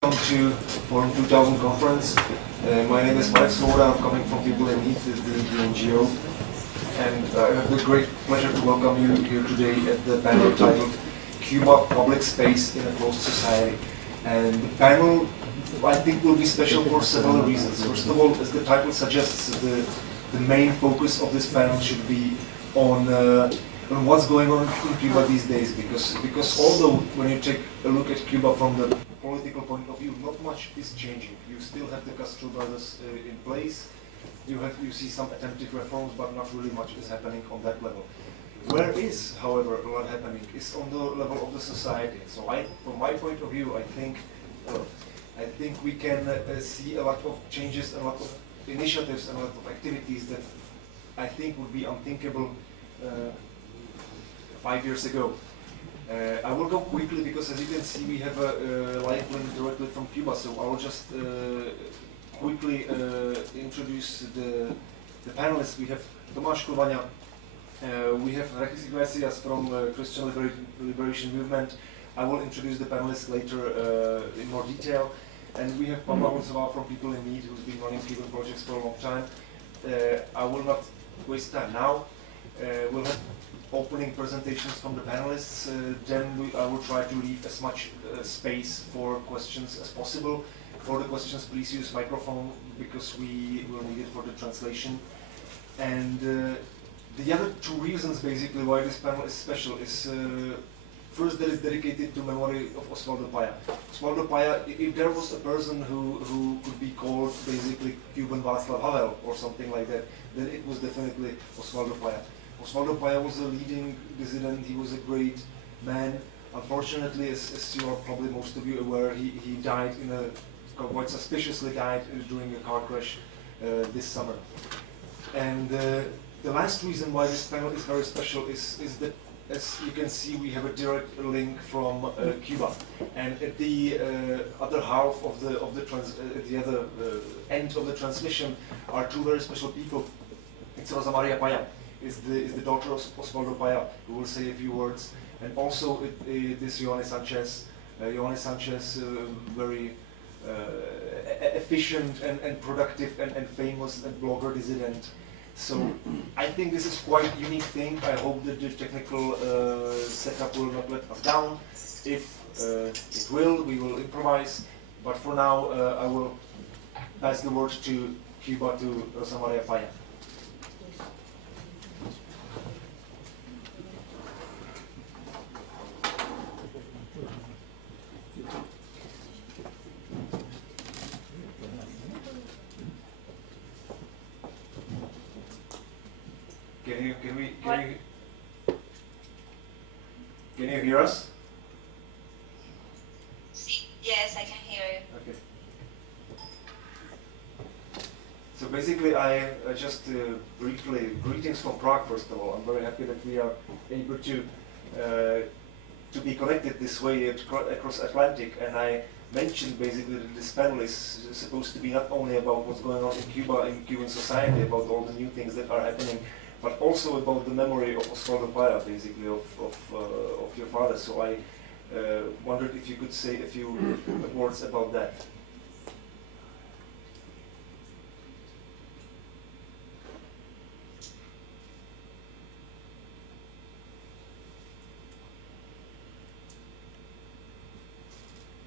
Welcome to Forum 2000 conference. My name is Marek Svoboda. I'm coming from People in Need, the NGO, and I have the great pleasure to welcome you here today at the panel titled Cuba, Public Space in a Closed Society. And the panel, I think, will be special for several reasons. First of all, as the title suggests, the main focus of this panel should be on what's going on in Cuba these days, because although when you take a look at Cuba from the political point of view, not much is changing. You still have the Castro brothers in place. You see some attempted reforms, but not really much is happening on that level. Where is, however, a lot happening is on the level of the society. So from my point of view, I think we can see a lot of changes, a lot of initiatives, and a lot of activities that I think would be unthinkable 5 years ago. I will go quickly because, as you can see, we have a live link directly from Cuba. So I will just quickly introduce the panelists. We have Tomáš Kovania, we have Regis Iglesias from Christian Liberation Movement. I will introduce the panelists later in more detail. And we have Pavla Honzová from People in Need, who's been running Cuban projects for a long time. I will not waste time now. We'll have opening presentations from the panelists, then I will try to leave as much space for questions as possible. For the questions, please use microphone because we will need it for the translation. And the other two reasons basically why this panel is special is first, that is dedicated to memory of Osvaldo Paya. Osvaldo Paya, if there was a person who could be called basically Cuban Václav Havel or something like that, then it was definitely Osvaldo Paya. Osvaldo Paya was a leading dissident. He was a great man. Unfortunately, as you are probably most of you aware, he died quite suspiciously died during a car crash this summer. And the last reason why this panel is very special is that, as you can see, we have a direct link from Cuba, and at the other half of the other end of the transmission are two very special people. It's Rosa Maria Paya. Is the daughter of Osvaldo Paya, who will say a few words, and also it is Ioane Sanchez. Ioane Sanchez, very efficient and productive and famous and blogger dissident. So I think this is quite a unique thing. I hope that the technical setup will not let us down. If it will, we will improvise. But for now, I will pass the word to Cuba, to Rosa Maria Paya. Can you hear us? Yes, I can hear you. Okay. So basically, I just briefly, greetings from Prague. First of all, I'm very happy that we are able to be connected this way across Atlantic. And I mentioned basically that this panel is supposed to be not only about what's going on in Cuba, in Cuban society, about all the new things that are happening, but also about the memory of Osvaldo Paya, basically, of your father. So I wondered if you could say a few words about that.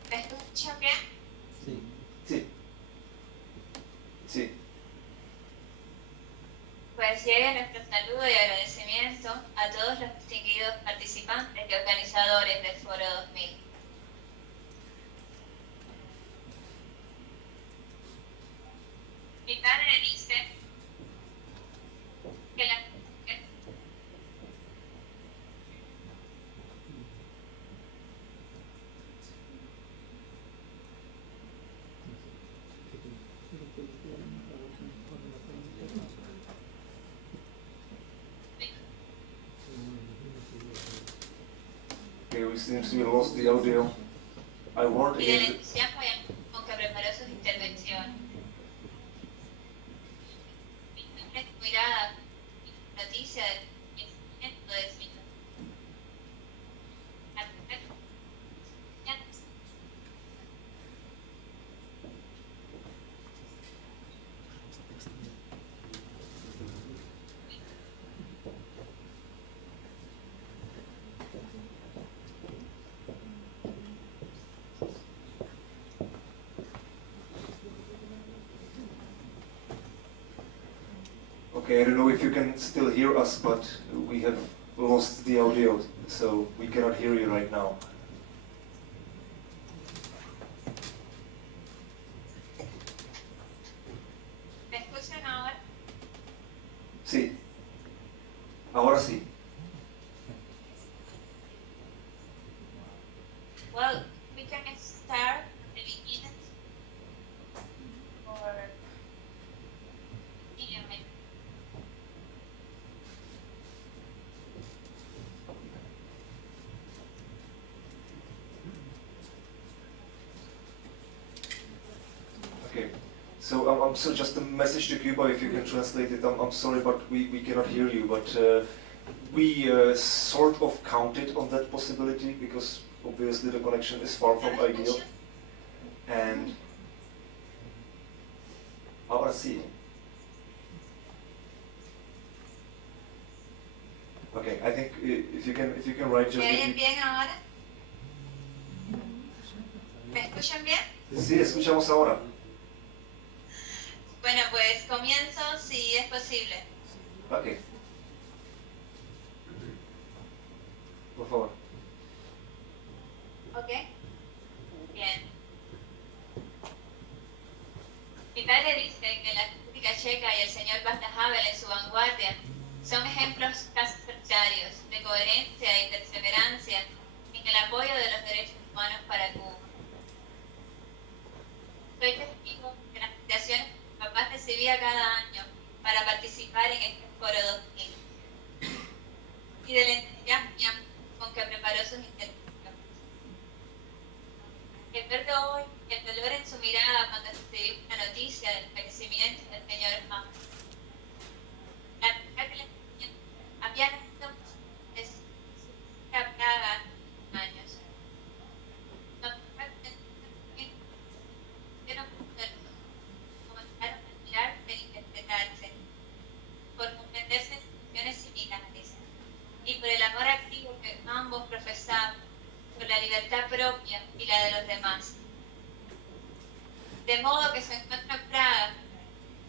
¿Me escuchan bien? Sí. Sí. Sí. Pues llegue nuestro saludo y agradecimiento a todos los distinguidos participantes y organizadores del Foro 2000. Mi padre dice que la Okay, we seem to be lost the audio. I warned y del against it. entusiasmo y amor con que preparó sus intervenciones. Mi mirada, noticia del crecimiento de su Okay, I don't know if you can still hear us, but we have lost the audio, so we cannot hear you right now. ¿Me escuchan ahora? Sí. Ahora sí. Well, we can start at the beginning or anyway. Okay. So I'm so just a message to Cuba, if you can translate it. I'm sorry, but we cannot hear you. But we sort of counted on that possibility because obviously the connection is far from ¿No me ideal. escuchan? And ahora sí. Okay, I think if you can write just. ¿Me oyen bien ahora? ¿Me escuchan bien? Sí, escuchamos ahora. Bueno, pues comienzo si es posible. Okay. Por favor. ¿Ok? Bien. Mi padre dice que la República Checa y el señor Václav Havel en su vanguardia son ejemplos casi solitarios de coherencia y perseverancia en el apoyo de los derechos humanos para Cuba. Soy testigo de las invitaciones que mi papá recibía cada año para participar en este foro 2000 y del entusiasmo con que preparó sus intervenciones. Recuerdo hoy el dolor en su mirada cuando recibí la noticia del fallecimiento del señor Havel. La verdad que le había nacido una plaga años. Comenzaron a mirar e interpretarse, por comprender sensaciones similares y por el amor activo que ambos profesaban por la libertad propia y la de los demás. De modo que su encuentro en Praga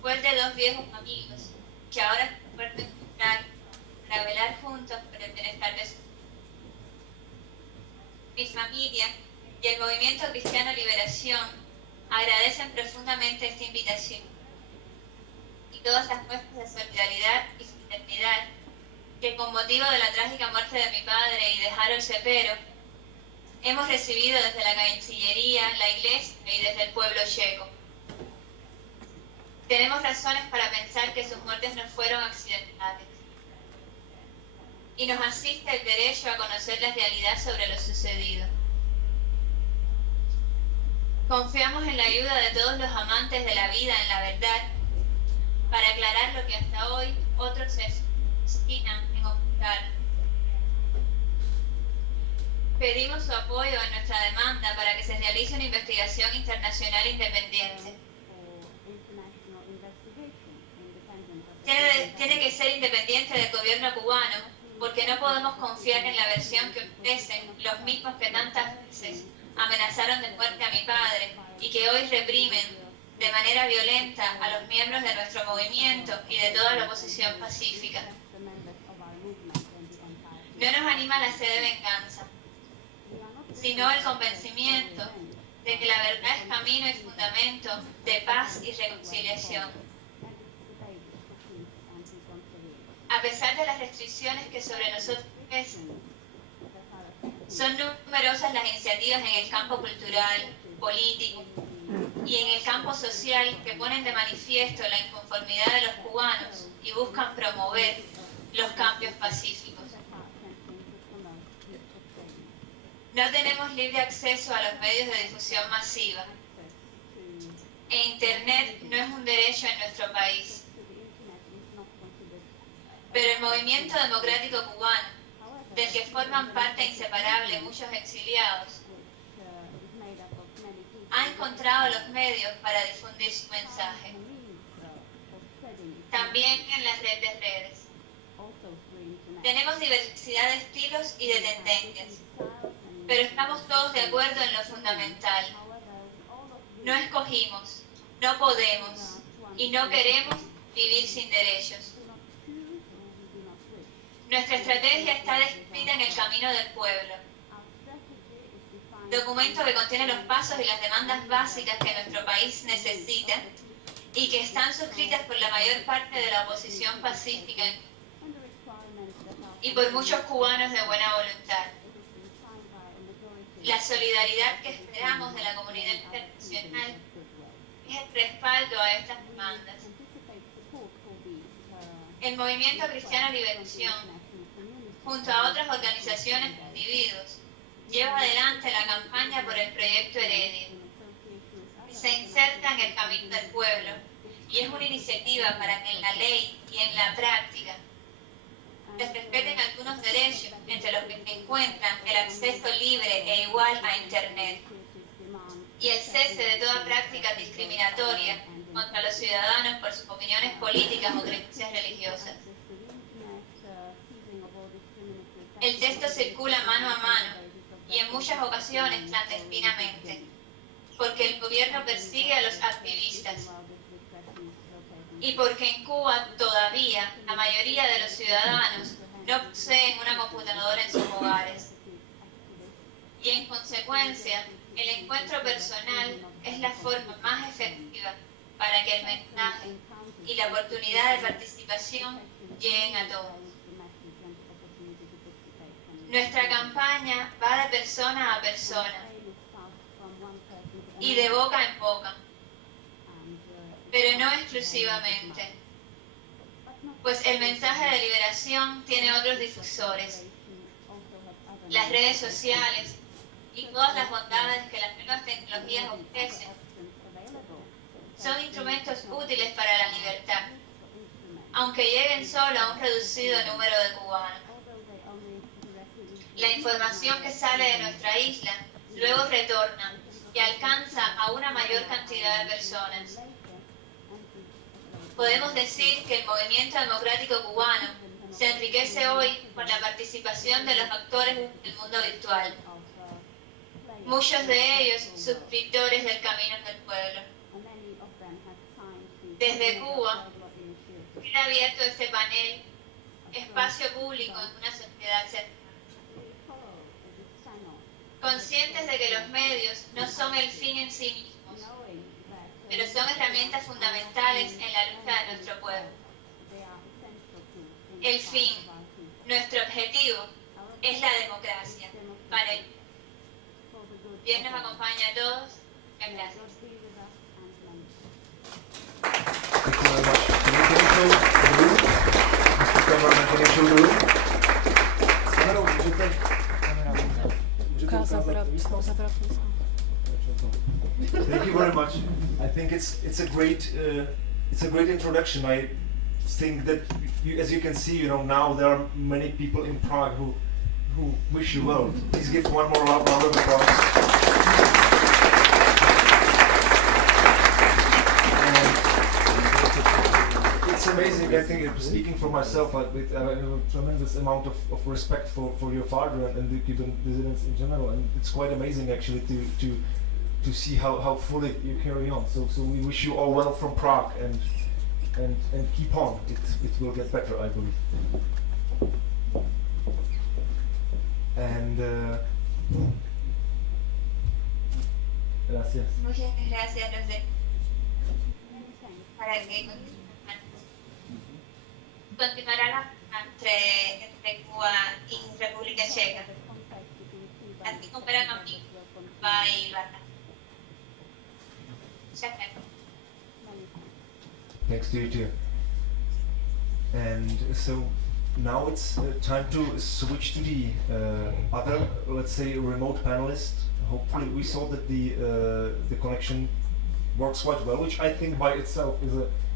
fue el de dos viejos amigos que ahora se han vuelto a encontrar para velar juntos por el bienestar de su mi familia y el Movimiento Cristiano Liberación agradecen profundamente esta invitación y todas las muestras de solidaridad y fraternidad que con motivo de la trágica muerte de mi padre y de Harold Cepero hemos recibido desde la Cancillería, la Iglesia y desde el pueblo checo. Tenemos razones para pensar que sus muertes no fueron accidentales y nos asiste el derecho a conocer la realidad sobre lo sucedido. Confiamos en la ayuda de todos los amantes de la vida en la verdad para aclarar lo que hasta hoy otros se obstinan en ocultar. Pedimos su apoyo en nuestra demanda para que se realice una investigación internacional independiente. Tiene que ser independiente del gobierno cubano, porque no podemos confiar en la versión que ofrecen los mismos que tantas veces amenazaron de muerte a mi padre y que hoy reprimen de manera violenta a los miembros de nuestro movimiento y de toda la oposición pacífica. No nos anima la sed de venganza, sino el convencimiento de que la verdad es camino y fundamento de paz y reconciliación. A pesar de las restricciones que sobre nosotros pesan, son numerosas las iniciativas en el campo cultural, político y en el campo social que ponen de manifiesto la inconformidad de los cubanos y buscan promover los cambios pacíficos. No tenemos libre acceso a los medios de difusión masiva. E Internet no es un derecho en nuestro país. Pero el movimiento democrático cubano, del que forman parte inseparable muchos exiliados, ha encontrado los medios para difundir su mensaje. También en las redes. Tenemos diversidad de estilos y de tendencias, pero estamos todos de acuerdo en lo fundamental. No escogimos, no podemos y no queremos vivir sin derechos. Nuestra estrategia está descrita en el Camino del Pueblo, documento que contiene los pasos y las demandas básicas que nuestro país necesita y que están suscritas por la mayor parte de la oposición pacífica y por muchos cubanos de buena voluntad. La solidaridad que esperamos de la comunidad internacional es el respaldo a estas demandas. El Movimiento Cristiano Liberación, junto a otras organizaciones e individuos, lleva adelante la campaña por el proyecto Heredia. Se inserta en el Camino del Pueblo y es una iniciativa para que en la ley y en la práctica se respeten algunos derechos, entre los que se encuentran el acceso libre e igual a Internet y el cese de toda práctica discriminatoria contra los ciudadanos por sus opiniones políticas o creencias religiosas. El texto circula mano a mano y en muchas ocasiones clandestinamente, porque el gobierno persigue a los activistas y porque en Cuba todavía la mayoría de los ciudadanos no poseen una computadora en sus hogares. Y en consecuencia, el encuentro personal es la forma más efectiva para que el mensaje y la oportunidad de participación lleguen a todos. Nuestra campaña va de persona a persona y de boca en boca, pero no exclusivamente, pues el mensaje de liberación tiene otros difusores, las redes sociales y todas las bondades que las nuevas tecnologías ofrecen son instrumentos útiles para la libertad, aunque lleguen solo a un reducido número de cubanos. La información que sale de nuestra isla luego retorna y alcanza a una mayor cantidad de personas. Podemos decir que el movimiento democrático cubano se enriquece hoy con la participación de los actores del mundo virtual, muchos de ellos suscriptores del Camino del Pueblo. Desde Cuba, queda abierto este panel, espacio público en una sociedad cercana. Conscientes de que los medios no son el fin en sí mismos, pero son herramientas fundamentales en la lucha de nuestro pueblo. El fin, nuestro objetivo, es la democracia. Para el Dios nos acompaña a todos. Muchas gracias. Thank you very much. I think it's a great introduction. I think that as you can see, now there are many people in Prague who wish you well. Please give one more round of applause. It's amazing. I think, speaking for myself, I have a tremendous amount of respect for your father and the Cuban dissidents in general, and it's quite amazing actually to see how fully you carry on. So we wish you all well from Prague, and keep on. It will get better, I believe. And gracias. Muchas gracias, José. Para que continuará la entre Cuba y República Checa. Así comparan a mí, Cuba y Baja. Muchas gracias. Thanks to you too. And so now it's time to switch to the other, let's say, remote panelist. Hopefully, we saw that the connection works quite well, which I think by itself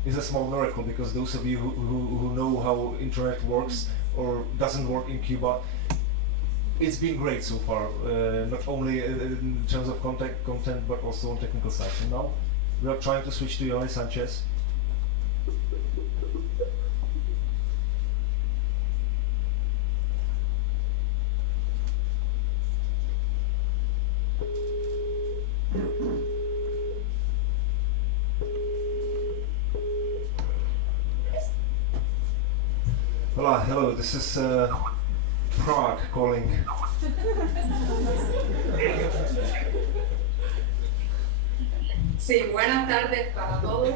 is a small miracle, because those of you who know how internet works or doesn't work in Cuba, it's been great so far, not only in terms of content but also on technical side. So now we are trying to switch to Yoni Sanchez. Hola, hello, this is Prague calling. Sí, buenas tardes para todos.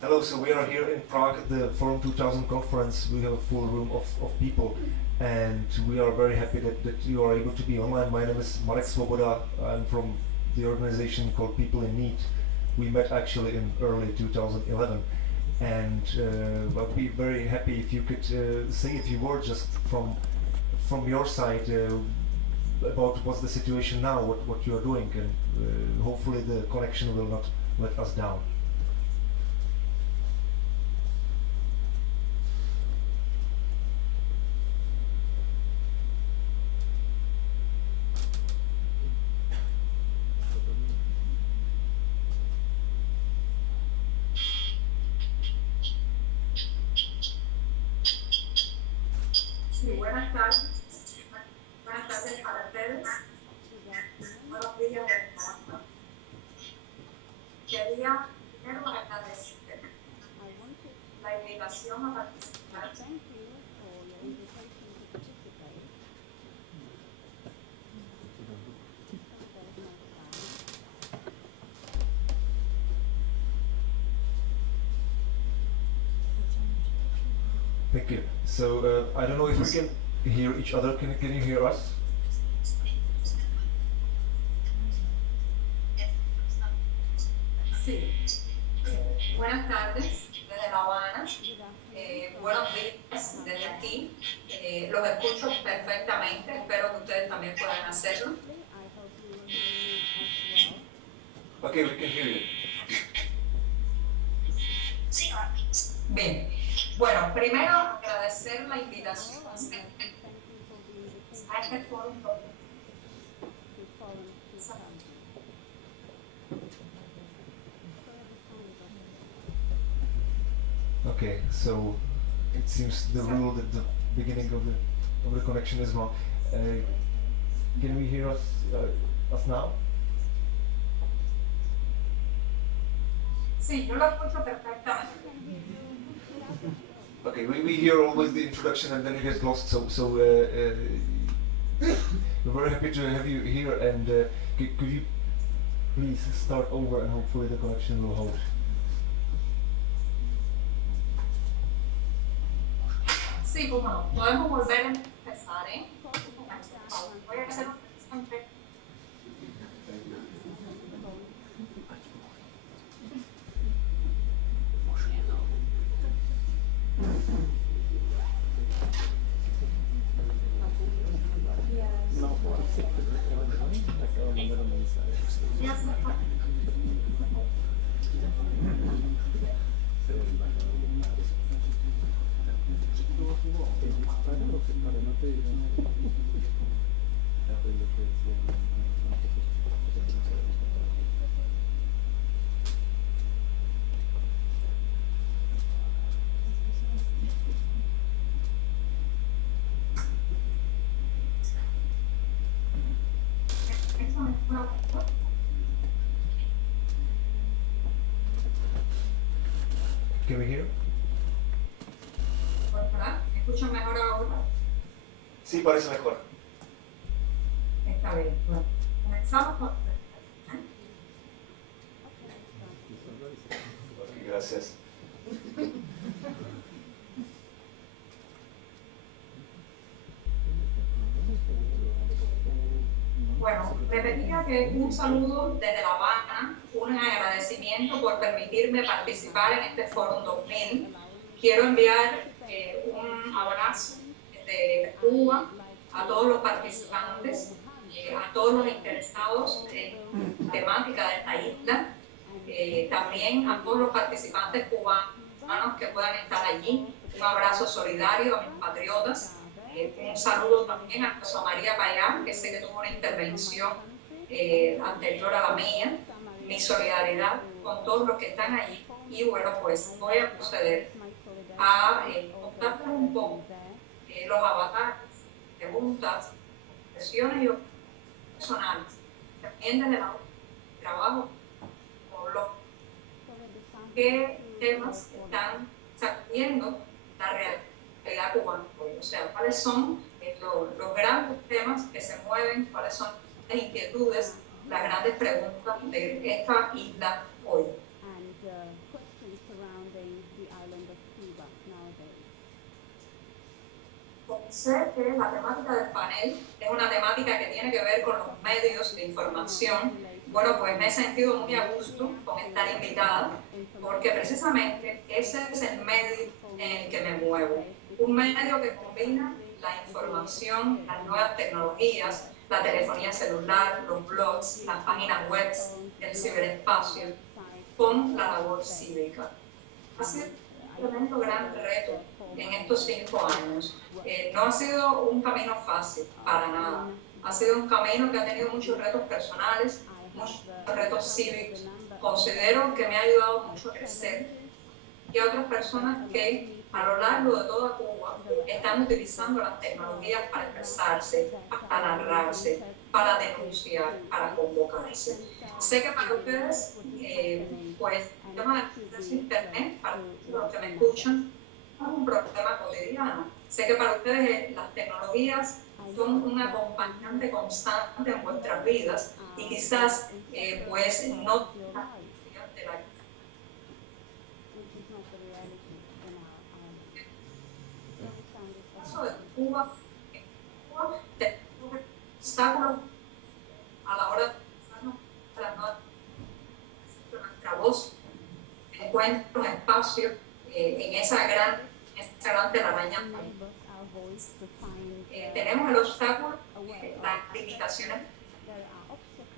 Hello, so we are here in Prague at the Forum 2000 conference. We have a full room of people, and we are very happy that you are able to be online. My name is Marek Svoboda. I'm from the organization called People in Need. We met actually in early 2011, and I'd be very happy if you could say a few words just from your side about what's the situation now, what you are doing, and hopefully the connection will not let us down. Sí, buenas tardes. Buenas tardes para ustedes. Buenos días de trabajo. Quería primero agradecer la invitación a participar. Thank you. So I don't know if we can hear each other. Can you hear us? Sí. Buenas tardes desde La Habana. Buenos días desde aquí. Los escucho perfectamente. Espero que ustedes también puedan hacerlo. Okay, we can hear you. Bien. Bueno, primero agradecer la invitación a este foro. Okay, so it seems the rule that the beginning of the connection is wrong. Can we hear us now? Sí, yo lo escucho perfectamente. Okay, we hear always the introduction and then it gets lost. So we're very happy to have you here, and could you please start over and hopefully the connection will hold. Sí, cómo no. Podemos volver a empezar, ¿eh? Voy a hacer un Can we hear? ¿Verdad? ¿Me escuchan mejor ahora? Sí, parece mejor. Está bien. Bueno, comenzamos con... Okay, gracias. Bueno, repetía que un saludo desde La Habana, un agradecimiento por permitirme participar en este Foro 2000. Quiero enviar un abrazo desde Cuba a todos los participantes, a todos los interesados en la temática de esta isla, también a todos los participantes cubanos que puedan estar allí. Un abrazo solidario a mis patriotas. Un saludo también a Rosa María Payán, que sé que tuvo una intervención anterior a la mía. Mi solidaridad con todos los que están allí. Y bueno, pues voy a proceder a contarles un poco los avatares, preguntas, expresiones y personales. También desde el trabajo con los qué temas están sacudiendo la realidad cubana. O sea, cuáles son los grandes temas que se mueven, cuáles son las inquietudes, las grandes preguntas de esta isla hoy. Sé que la temática del panel es una temática que tiene que ver con los medios de información. Bueno, pues me he sentido muy a gusto con estar invitada, porque precisamente ese es el medio en el que me muevo. Un medio que combina la información, las nuevas tecnologías, la telefonía celular, los blogs, las páginas web, el ciberespacio, con la labor cívica. Ha sido un tremendo gran reto en estos 5 años. No ha sido un camino fácil, para nada. Ha sido un camino que ha tenido muchos retos personales, muchos retos cívicos. Considero que me ha ayudado mucho a crecer. Y a otras personas que a lo largo de toda Cuba están utilizando las tecnologías para expresarse, para narrarse, para denunciar, para convocarse. Sé que para ustedes, pues, el tema de Internet, para los que me escuchan, es un problema cotidiano. Sé que para ustedes las tecnologías son un acompañante constante en vuestras vidas y quizás, pues, no de la de Cuba, tenemos obstáculos a la hora de expresarnos nuestra voz, encuentra un espacio en esa gran telaraña. Tenemos el obstáculo, las limitaciones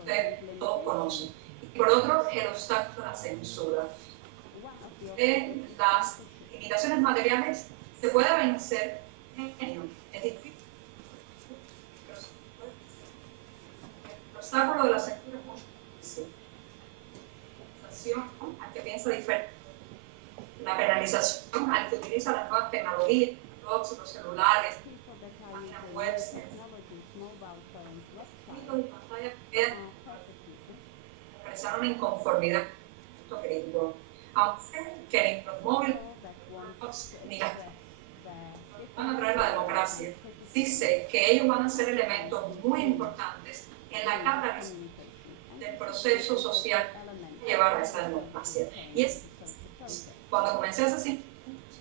que todos conocen. Y por otro, el obstáculo de la censura. Las limitaciones materiales se puede vencer. Es difícil. El obstáculo de la censura es muy difícil. La penalización al que piensa diferente. La penalización al que utiliza las nuevas tecnologías, los celulares, páginas web, y pantalla que expresar una inconformidad con esto crítico. Aunque ni los móviles ni las van a traer la democracia, sí sé que ellos van a ser elementos muy importantes en la catálisis del proceso social que llevar a esa democracia. Y es cuando comencé a hacer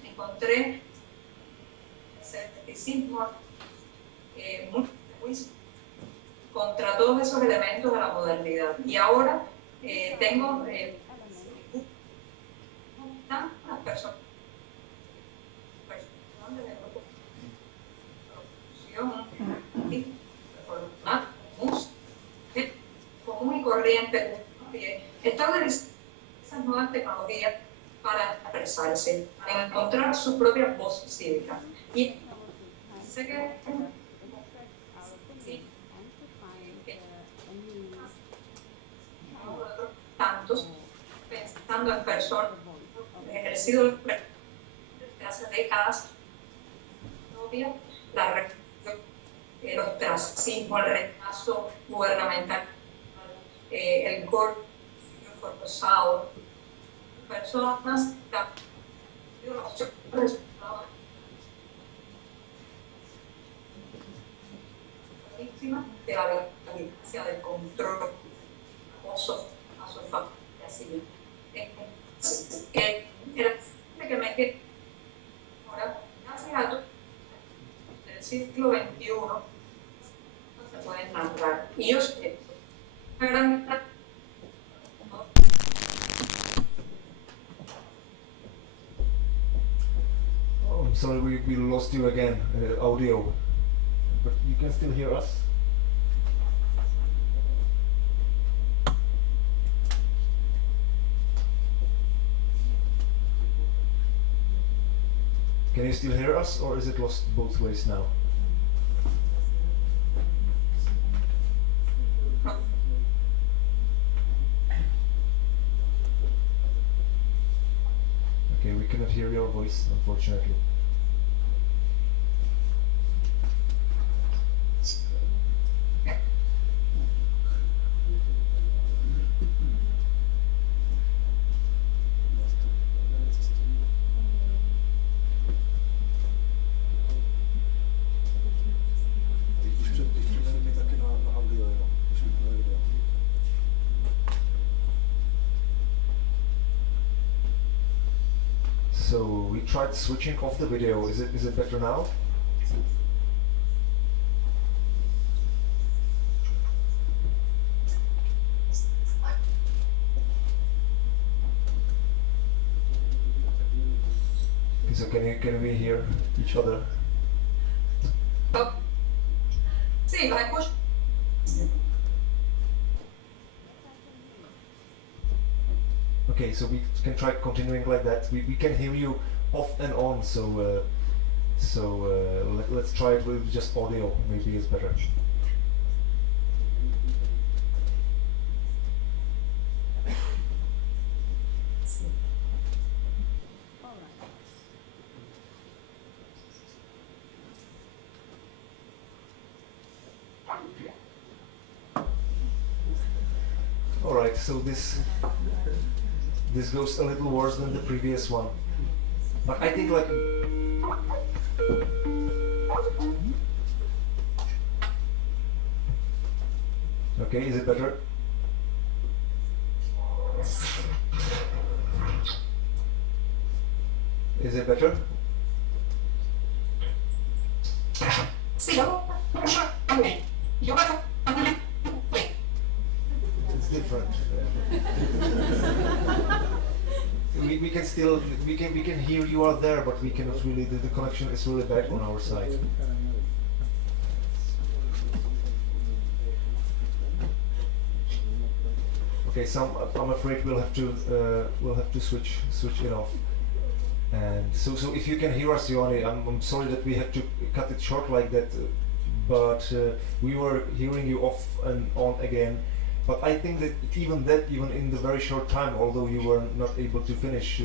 encontré escepticismo, muy contra todos esos elementos de la modernidad. Y ahora tengo las personas común y corriente está utilizando esas nuevas tecnologías para expresarse, para encontrar su propia voz cívica. Y sé que tantos pensando en personas ejercido hace décadas la represión, el ostracismo, el rechazo gubernamental, el golpe forzado, personas víctimas de la violencia, del control, acoso a su familia civil. El que me quede es natural. Y yo sé, una gran... Oh, I'm sorry, we lost you again, audio. But you can still hear us? Can you still hear us, or is it lost both ways now? Okay, we cannot hear your voice, unfortunately. So we tried switching off the video. Is it better now? So can we hear each other? Oh. Sí, lo escucho. Okay, so we can try continuing like that. We can hear you off and on, so let's try it with just audio. Maybe it's better. All right, so this goes a little worse than the previous one, but I think like okay, is it better? Is it better? It's different. We can still we can hear you are there, but we cannot really. The connection is really bad on our side. Okay, so I'm afraid we'll have to switch it off. And so if you can hear us, Ioanni, I'm sorry that we had to cut it short like that, but we were hearing you off and on again. But I think that even in the very short time, although you were not able to finish,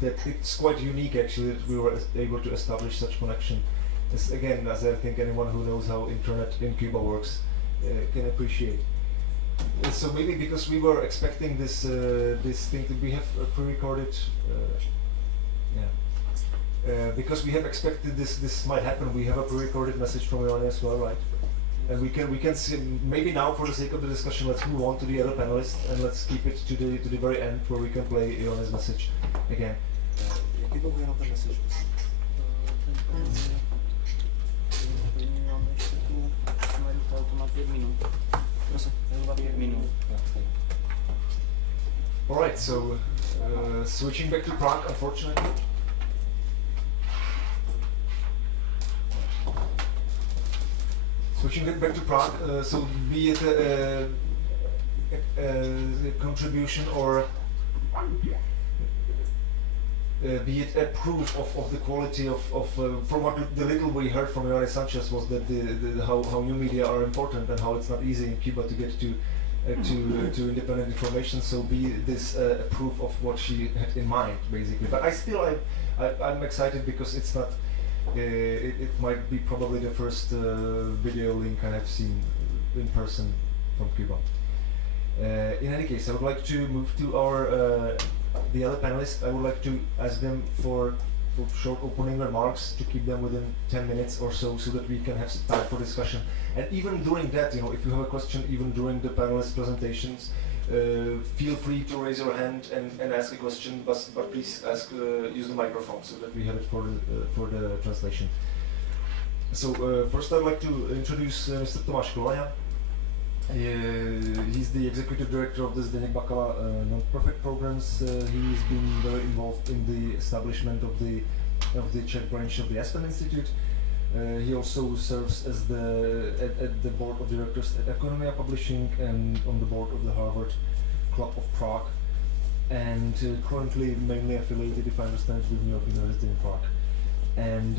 that it's quite unique actually that we were able to establish such connection. As I think anyone who knows how internet in Cuba works can appreciate. So maybe because we were expecting this thing to we have pre-recorded, because we have expected this might happen. We have a pre-recorded message from Ioanni as well, right? And we can see, maybe now for the sake of the discussion, let's move on to the other panelists and let's keep it to the very end where we can play Ioanni's message again. Jaký dlouhý je na ten message? Máme ještě tu, to má 5 minut. Prosím, zhruba 5 minut. Alright, so switching back to Prague, unfortunately. Switching back to Prague, so be it a contribution or be it a proof of the quality of from what the little we heard from Ioanni Sanchez was that how new media are important and how it's not easy in Cuba to get to independent information. So be this a proof of what she had in mind, basically. But I'm excited because it's not. It might be probably the first video link I have seen in person from Cuba. In any case, I would like to move to our the other panelists. I would like to ask them for short opening remarks, to keep them within 10 minutes or so that we can have some time for discussion. And even during that, if you have a question, even during the panelist presentations, feel free to raise your hand and ask a question, but please use the microphone so that we have it for the translation. First I'd like to introduce Mr. Tomáš Kolaja. He's the executive director of the Zdeněk Bakala non-profit programs. He's been very involved in the establishment of the Czech branch of the Aspen Institute. He also serves as at the board of directors at Economia Publishing and on the board of the Harvard Club of Prague, and currently mainly affiliated, if I understand, with New York University in Prague. And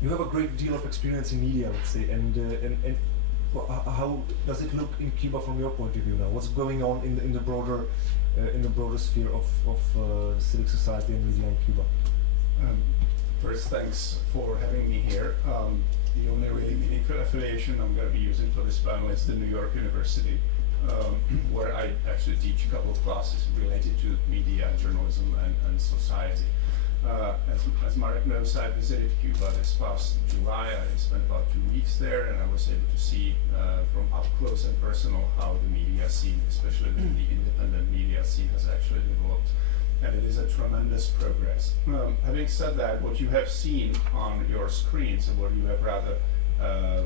you have a great deal of experience in media, let's say, and how does it look in Cuba from your point of view now? What's going on in the broader sphere of civic society and media in Cuba? First, thanks for having me here. The only really meaningful affiliation I'm going to be using for this panel is the New York University, where I actually teach a couple of classes related to media, journalism, and society. As Marek knows, I visited Cuba this past July. I spent about 2 weeks there, and I was able to see from up close and personal how the media scene, especially the independent media scene, has actually developed. And it is a tremendous progress. Having said that, what you have seen on your screens and what you have rather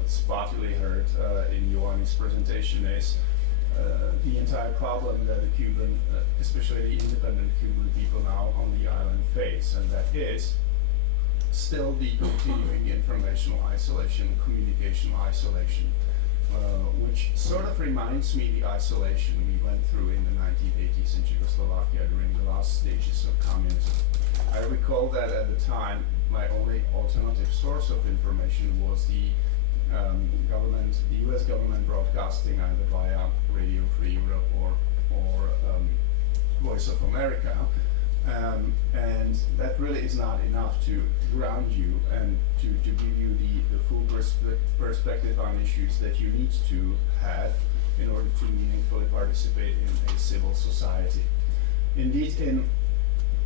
spottily heard in Ioanni's presentation is the entire problem that the Cuban, especially the independent Cuban people now on the island face, and that is still the continuing informational isolation, communicational isolation, which sort of reminds me the isolation we went through in the 1980s in Czechoslovakia during the last stages of communism. I recall that at the time my only alternative source of information was the US government broadcasting either via Radio Free Europe or Voice of America. And that really is not enough to ground you and to give you the full perspective on issues that you need to have in order to meaningfully participate in a civil society. Indeed,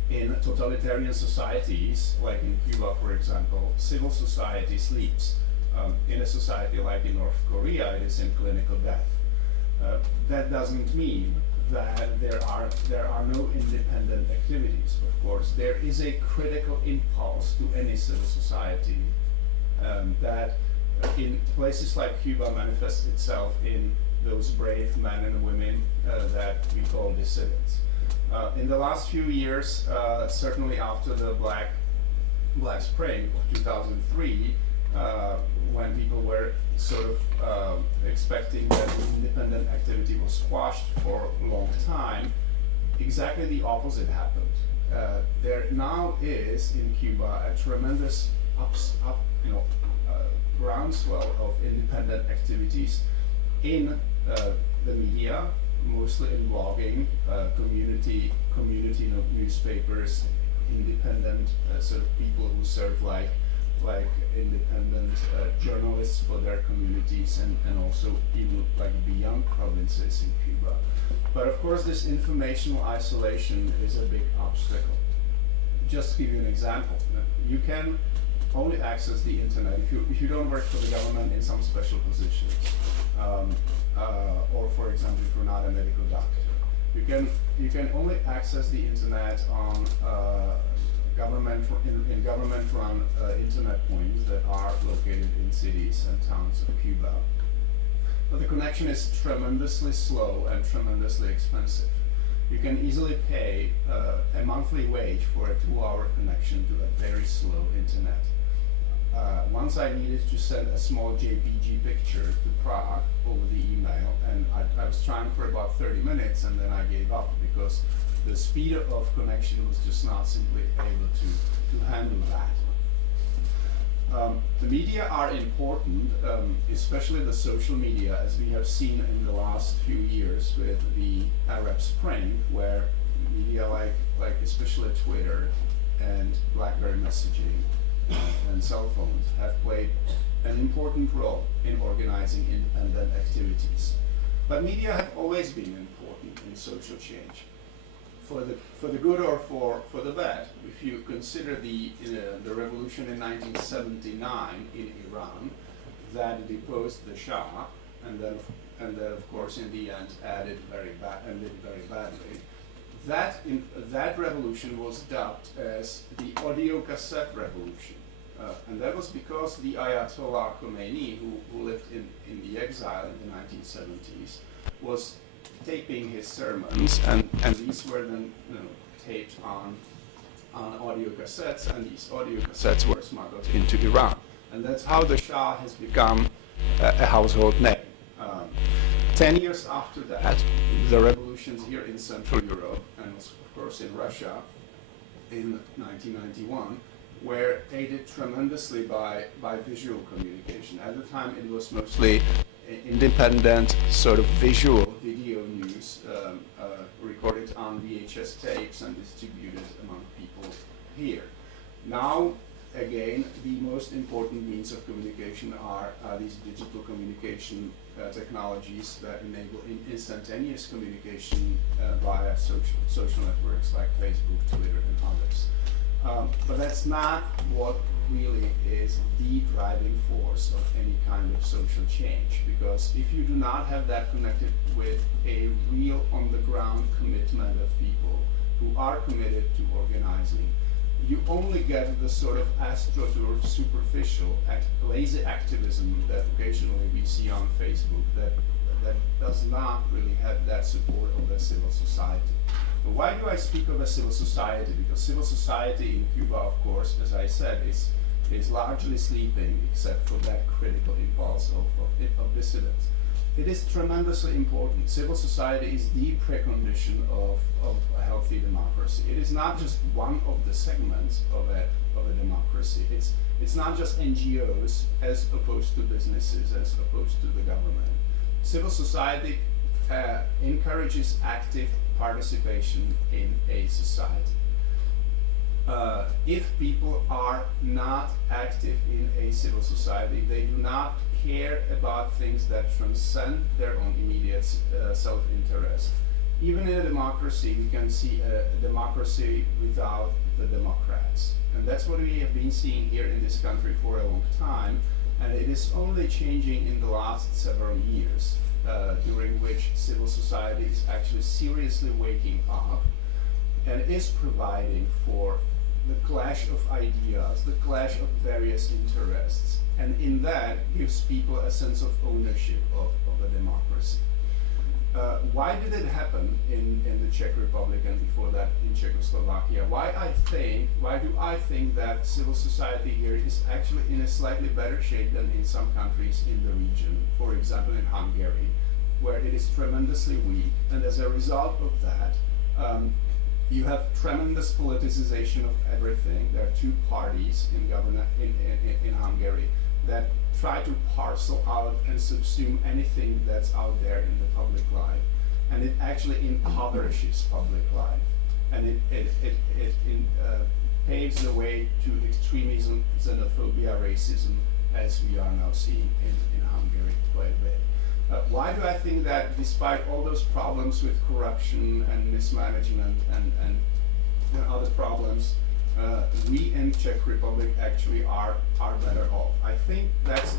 in totalitarian societies, like in Cuba, for example, civil society sleeps. In a society like in North Korea, it is in clinical death. That doesn't mean that there are no independent activities. Of course, there is a critical impulse to any civil society that in places like Cuba manifests itself in those brave men and women that we call dissidents. In the last few years, certainly after the Black Spring of 2003, when people were sort of expecting that independent activity was squashed for a long time, exactly the opposite happened. There now is in Cuba a tremendous groundswell of independent activities in the media, mostly in blogging, community newspapers, independent sort of people who serve like independent journalists for their communities and also even like beyond provinces in Cuba. But of course this informational isolation is a big obstacle. Just to give you an example, you can only access the internet if you don't work for the government in some special positions, or for example if you're not a medical doctor. You can only access the internet on government-run internet points that are located in cities and towns of Cuba. But the connection is tremendously slow and tremendously expensive. You can easily pay a monthly wage for a 2-hour connection to a very slow internet. Once I needed to send a small JPG picture to Prague over the email, and I was trying for about 30 minutes, and then I gave up because the speed of connection was just not simply able to handle that. The media are important, especially the social media, as we have seen in the last few years with the Arab Spring, where media like especially Twitter and BlackBerry messaging and cell phones have played an important role in organizing independent activities. But media have always been important in social change, for the good or for the bad. If you consider the revolution in 1979 in Iran that deposed the Shah, and then of course in the end ended very badly. That revolution was dubbed as the audio cassette revolution. And that was because the Ayatollah Khomeini, who lived in the exile in the 1970s, was taping his sermons, and these were then taped on audio cassettes, and these audio cassettes were smuggled into Iran. And that's how the Shah has become a household name. 10 years after that, the revolutions here in Central Europe, and of course in Russia, in 1991, were aided tremendously by visual communication. At the time, it was mostly independent, sort of visual video news recorded on VHS tapes and distributed among people here. Now, again, the most important means of communication are these digital communication technologies that enable instantaneous communication via social networks like Facebook, Twitter, and others. But that's not what really is the driving force of any kind of social change, because if you do not have that connected with a real on-the-ground commitment of people who are committed to organizing, you only get the sort of astroturf, superficial, lazy activism that occasionally we see on Facebook that does not really have that support of the civil society. But why do I speak of a civil society? Because civil society in Cuba, of course, as I said, is largely sleeping, except for that critical impulse of dissidents. It is tremendously important. Civil society is the precondition of a healthy democracy. It is not just one of the segments of a democracy. It's not just NGOs as opposed to businesses, as opposed to the government. Civil society encourages active participation in a society. If people are not active in a civil society, they do not care about things that transcend their own immediate self-interest. Even in a democracy, we can see a democracy without the democrats. And that's what we have been seeing here in this country for a long time. And it is only changing in the last several years, during which civil society is actually seriously waking up and is providing for the clash of ideas, the clash of various interests, and in that gives people a sense of ownership of a democracy. Why did it happen in the Czech Republic and before that in Czechoslovakia? Why do I think that civil society here is actually in a slightly better shape than in some countries in the region, for example in Hungary, where it is tremendously weak, and as a result of that, you have tremendous politicization of everything. There are two parties in Hungary that try to parcel out and subsume anything that's out there in the public life, and it actually impoverishes public life, and it paves the way to extremism, xenophobia, racism, as we are now seeing in Hungary quite a bit. Why do I think that despite all those problems with corruption and mismanagement and other problems, we in Czech Republic actually are better off? I think that's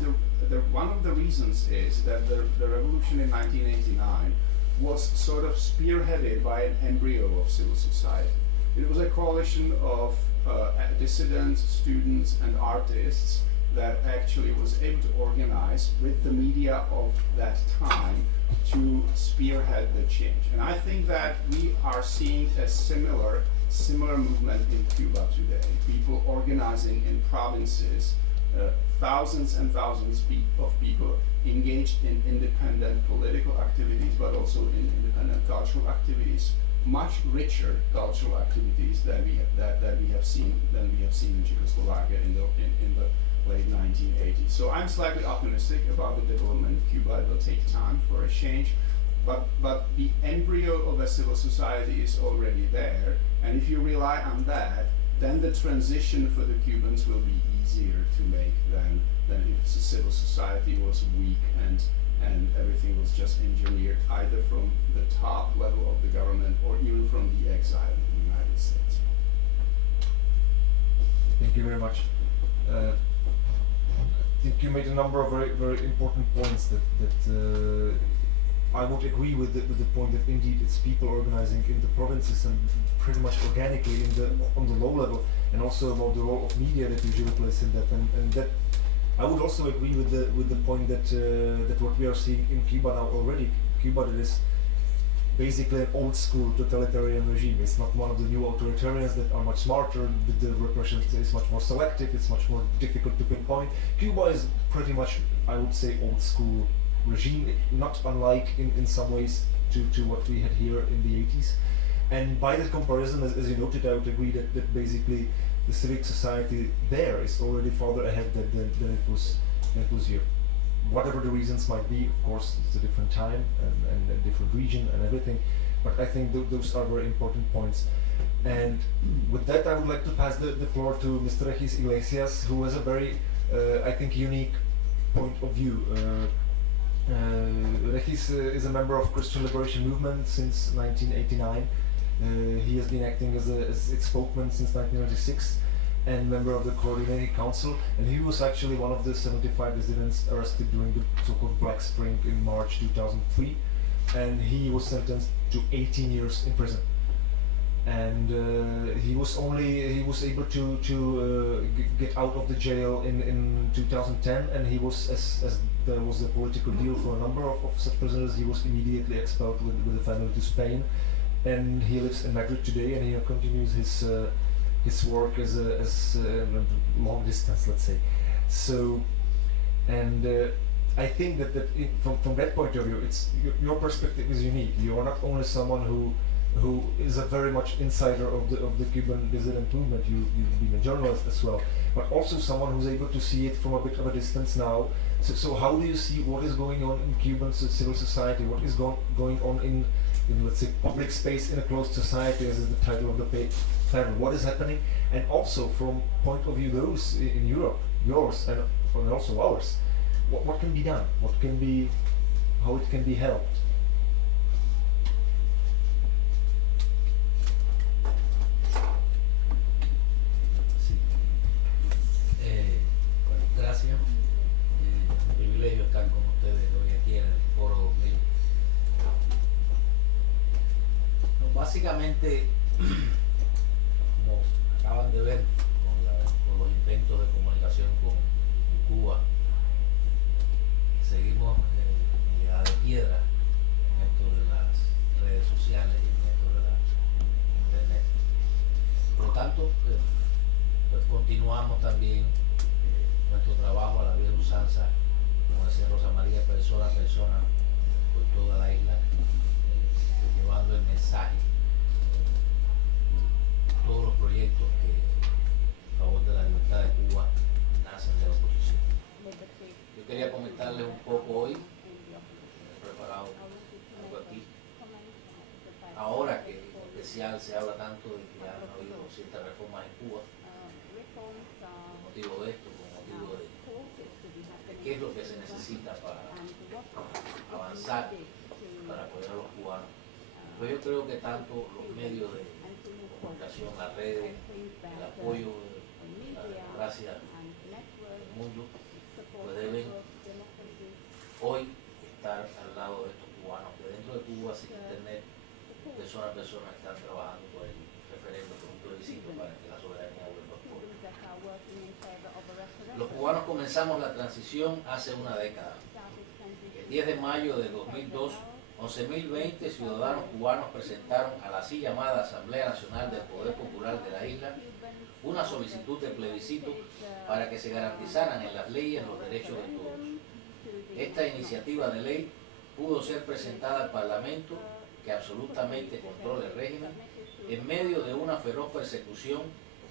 one of the reasons is that the revolution in 1989 was sort of spearheaded by an embryo of civil society. It was a coalition of dissidents, students, and artists that actually was able to organize with the media of that time to spearhead the change. And I think that we are seeing a similar movement in Cuba today. People organizing in provinces, thousands and thousands of people engaged in independent political activities, but also in independent cultural activities, much richer cultural activities that we have seen in Czechoslovakia in the late 1980s. So I'm slightly optimistic about the development of Cuba. It will take time for a change, but the embryo of a civil society is already there, and if you rely on that, then the transition for the Cubans will be easier to make than if the civil society was weak and everything was just engineered either from the top level of the government or even from the exile in the United States. Thank you very much. I think you made a number of very, very important points that I would agree with the point that indeed it's people organizing in the provinces and pretty much organically on the low level, and also about the role of media that usually plays in that, and that I would also agree with the point that that what we are seeing in Cuba now already. Cuba, that is basically an old school totalitarian regime. It's not one of the new authoritarians that are much smarter. The repression is much more selective. It's much more difficult to pinpoint. Cuba is pretty much, I would say, old school regime, not unlike in some ways to what we had here in the 80s. And by that comparison, as you noted, I would agree that basically the civic society there is already farther ahead than it was here. Whatever the reasons might be, of course, it's a different time and a different region and everything, but I think those are very important points. And with that, I would like to pass the floor to Mr. Regis Iglesias, who has a very, I think, unique point of view. Regis is a member of Christian Liberation Movement since 1989. He has been acting as its spokesman since 1996 and member of the Coordinating Council, and he was actually one of the 75 dissidents arrested during the so-called Black Spring in March 2003, and he was sentenced to 18 years in prison. And he was able to get out of the jail in 2010, and he was, as there was a political deal for a number of such prisoners, he was immediately expelled with the family to Spain, and he lives in Madrid today, and he continues his work as long distance, let's say. So, and I think that from that point of view, it's your perspective is unique. You are not only someone who is a very much insider of the Cuban dissident movement. You've been a journalist as well, but also someone who's able to see it from a bit of a distance now. So how do you see what is going on in Cuban civil society? What is going on in let's say public space in a closed society, as is the title of the panel? What is happening? And also from point of view those in Europe, yours and also ours, what can be done? What can be, how it can be helped? Gracias. Un privilegio estar con ustedes hoy aquí en el Foro 2000. Básicamente, como acaban de ver con los intentos de comunicación con Cuba, seguimos en la de piedra en esto de las redes sociales y en esto de la internet. Por lo tanto, pues continuamos también nuestro trabajo a la vieja usanza, como decía Rosa María, persona a persona, por toda la isla, llevando el mensaje, todos los proyectos que a favor de la libertad de Cuba nacen de la oposición. Yo quería comentarles un poco hoy, he preparado algo aquí, ahora que en especial se habla tanto de que han habido ciertas reformas en Cuba, con motivo de esto, con motivo de qué es lo que se necesita para avanzar, para apoyar a los cubanos. Pues yo creo que tanto los medios de comunicación, las redes, el apoyo a la democracia del mundo, pues deben hoy estar al lado de estos cubanos que dentro de Cuba, sin internet, persona a persona están trabajando por el referendo, por un plebiscito para que la soberanía vuelva al pueblo. Los cubanos comenzamos la transición hace una década. El 10 de mayo de 2002, 11.020 ciudadanos cubanos presentaron a la así llamada Asamblea Nacional del Poder Popular de la isla una solicitud de plebiscito para que se garantizaran en las leyes los derechos de todos. Esta iniciativa de ley pudo ser presentada al Parlamento, que absolutamente controla el régimen, en medio de una feroz persecución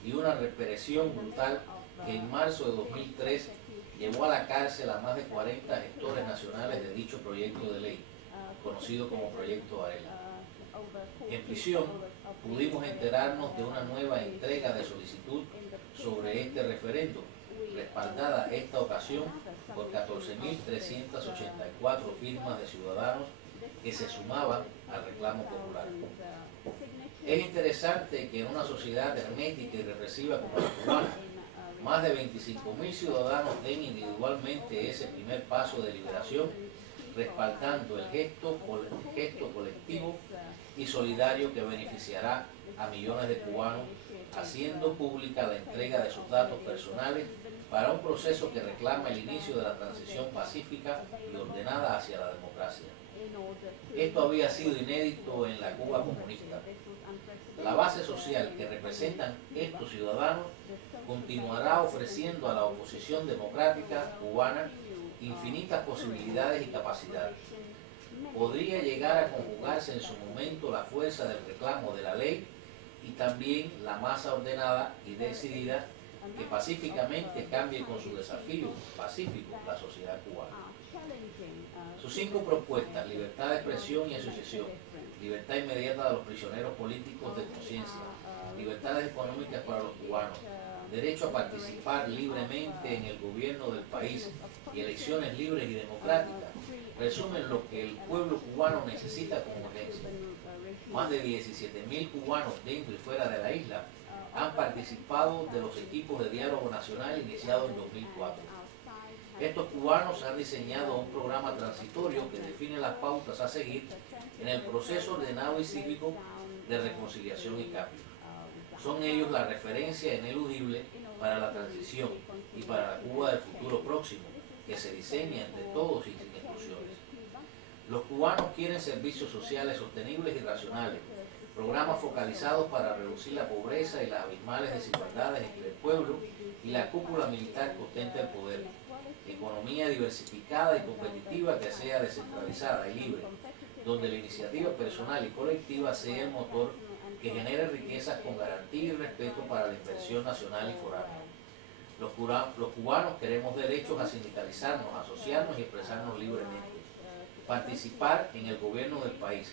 y una represión brutal que en marzo de 2003 llevó a la cárcel a más de 40 gestores nacionales de dicho proyecto de ley, conocido como Proyecto Varela. En prisión pudimos enterarnos de una nueva entrega de solicitud sobre este referendo, respaldada esta ocasión por 14.384 firmas de ciudadanos que se sumaban al reclamo popular. Es interesante que en una sociedad hermética y represiva como la cubana, más de 25.000 ciudadanos den individualmente ese primer paso de liberación, respaldando el gesto colectivo y solidario que beneficiará a millones de cubanos, haciendo pública la entrega de sus datos personales para un proceso que reclama el inicio de la transición pacífica y ordenada hacia la democracia. Esto había sido inédito en la Cuba comunista. La base social que representan estos ciudadanos continuará ofreciendo a la oposición democrática cubana infinitas posibilidades y capacidades. Podría llegar a conjugarse en su momento la fuerza del reclamo de la ley y también la masa ordenada y decidida que pacíficamente cambie con su desafío pacífico la sociedad cubana. Sus 5 propuestas: libertad de expresión y asociación, libertad inmediata de los prisioneros políticos de conciencia, libertades económicas para los cubanos, derecho a participar libremente en el gobierno del país y elecciones libres y democráticas, resumen lo que el pueblo cubano necesita con urgencia. Más de 17.000 cubanos dentro y fuera de la isla han participado de los equipos de diálogo nacional iniciados en 2004. Estos cubanos han diseñado un programa transitorio que define las pautas a seguir en el proceso ordenado y cívico de reconciliación y cambio. Son ellos la referencia ineludible para la transición y para la Cuba del futuro próximo, que se diseña entre todos y sin exclusiones. Los cubanos quieren servicios sociales sostenibles y racionales, programas focalizados para reducir la pobreza y las abismales desigualdades entre el pueblo y la cúpula militar que ostenta el poder, economía diversificada y competitiva que sea descentralizada y libre, donde la iniciativa personal y colectiva sea el motor que genere riquezas con garantía y respeto para la inversión nacional y foránea. Los cubanos queremos derechos a sindicalizarnos, asociarnos y expresarnos libremente, participar en el gobierno del país,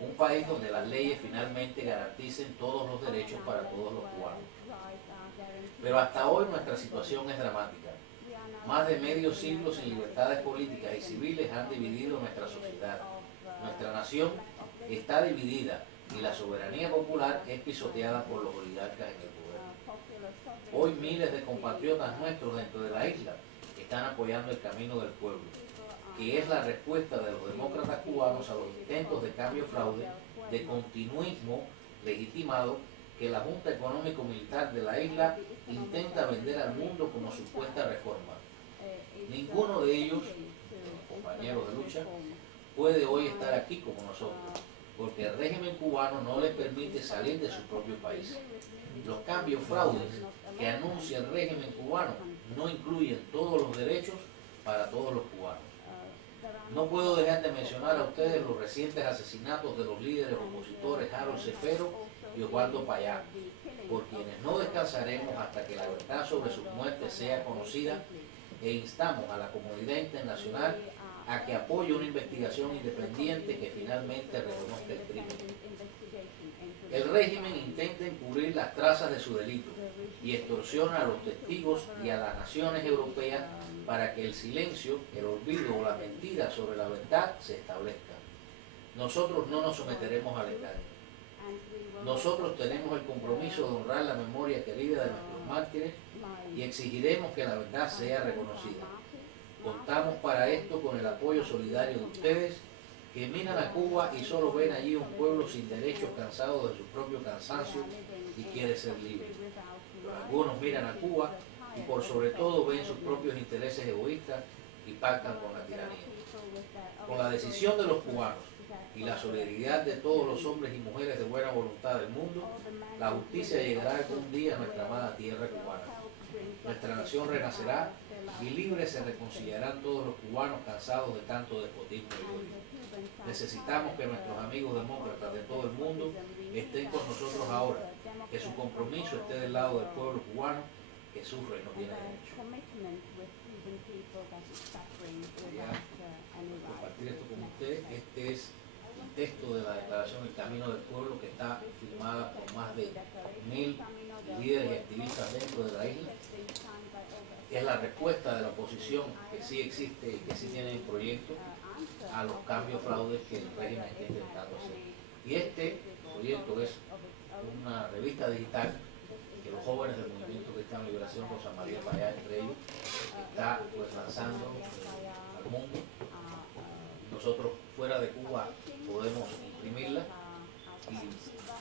un país donde las leyes finalmente garanticen todos los derechos para todos los cubanos. Pero hasta hoy nuestra situación es dramática. Más de medio siglo sin libertades políticas y civiles han dividido nuestra sociedad. Nuestra nación está dividida y la soberanía popular es pisoteada por los oligarcas en el poder. Hoy miles de compatriotas nuestros dentro de la isla están apoyando el camino del pueblo, que es la respuesta de los demócratas cubanos a los intentos de cambio-fraude, de continuismo legitimado que la Junta Económico-Militar de la isla intenta vender al mundo como supuesta reforma. Ninguno de ellos, compañeros de lucha, puede hoy estar aquí como nosotros, porque el régimen cubano no le permite salir de su propio país. Los cambios fraudes que anuncia el régimen cubano no incluyen todos los derechos para todos los cubanos. No puedo dejar de mencionar a ustedes los recientes asesinatos de los líderes opositores Harold Cefero y Osvaldo Payá, por quienes no descansaremos hasta que la verdad sobre sus muertes sea conocida, e instamos a la comunidad internacional a que apoye una investigación independiente que finalmente reconozca el crimen. El régimen intenta encubrir las trazas de su delito y extorsiona a los testigos y a las naciones europeas para que el silencio, el olvido o la mentira sobre la verdad se establezca. Nosotros no nos someteremos al engaño. Nosotros tenemos el compromiso de honrar la memoria querida de nuestros mártires y exigiremos que la verdad sea reconocida. Contamos para esto con el apoyo solidario de ustedes, que miran a Cuba y solo ven allí un pueblo sin derechos, cansado de su propio cansancio y quiere ser libre. Pero algunos miran a Cuba y por sobre todo ven sus propios intereses egoístas y pactan con la tiranía. Con la decisión de los cubanos y la solidaridad de todos los hombres y mujeres de buena voluntad del mundo, la justicia llegará algún día a nuestra amada tierra cubana. Nuestra nación renacerá y libres se reconciliarán todos los cubanos cansados de tanto despotismo y odio. Necesitamos que nuestros amigos demócratas de todo el mundo estén con nosotros ahora, que su compromiso esté del lado del pueblo cubano que sufre y no tiene derecho. Quería compartir esto con ustedes. Este es el texto de la declaración El Camino del Pueblo, que está firmada por más de 1000 líderes y activistas dentro de la isla. Es la respuesta de la oposición, que sí existe y que sí tiene en proyecto, a los cambios fraudes que el régimen está intentando hacer. Y este proyecto es una revista digital que los jóvenes del Movimiento Cristiano de Liberación, Rosa María Payá entre ellos, está pues lanzando al mundo nosotros fuera de Cuba podemos imprimirla y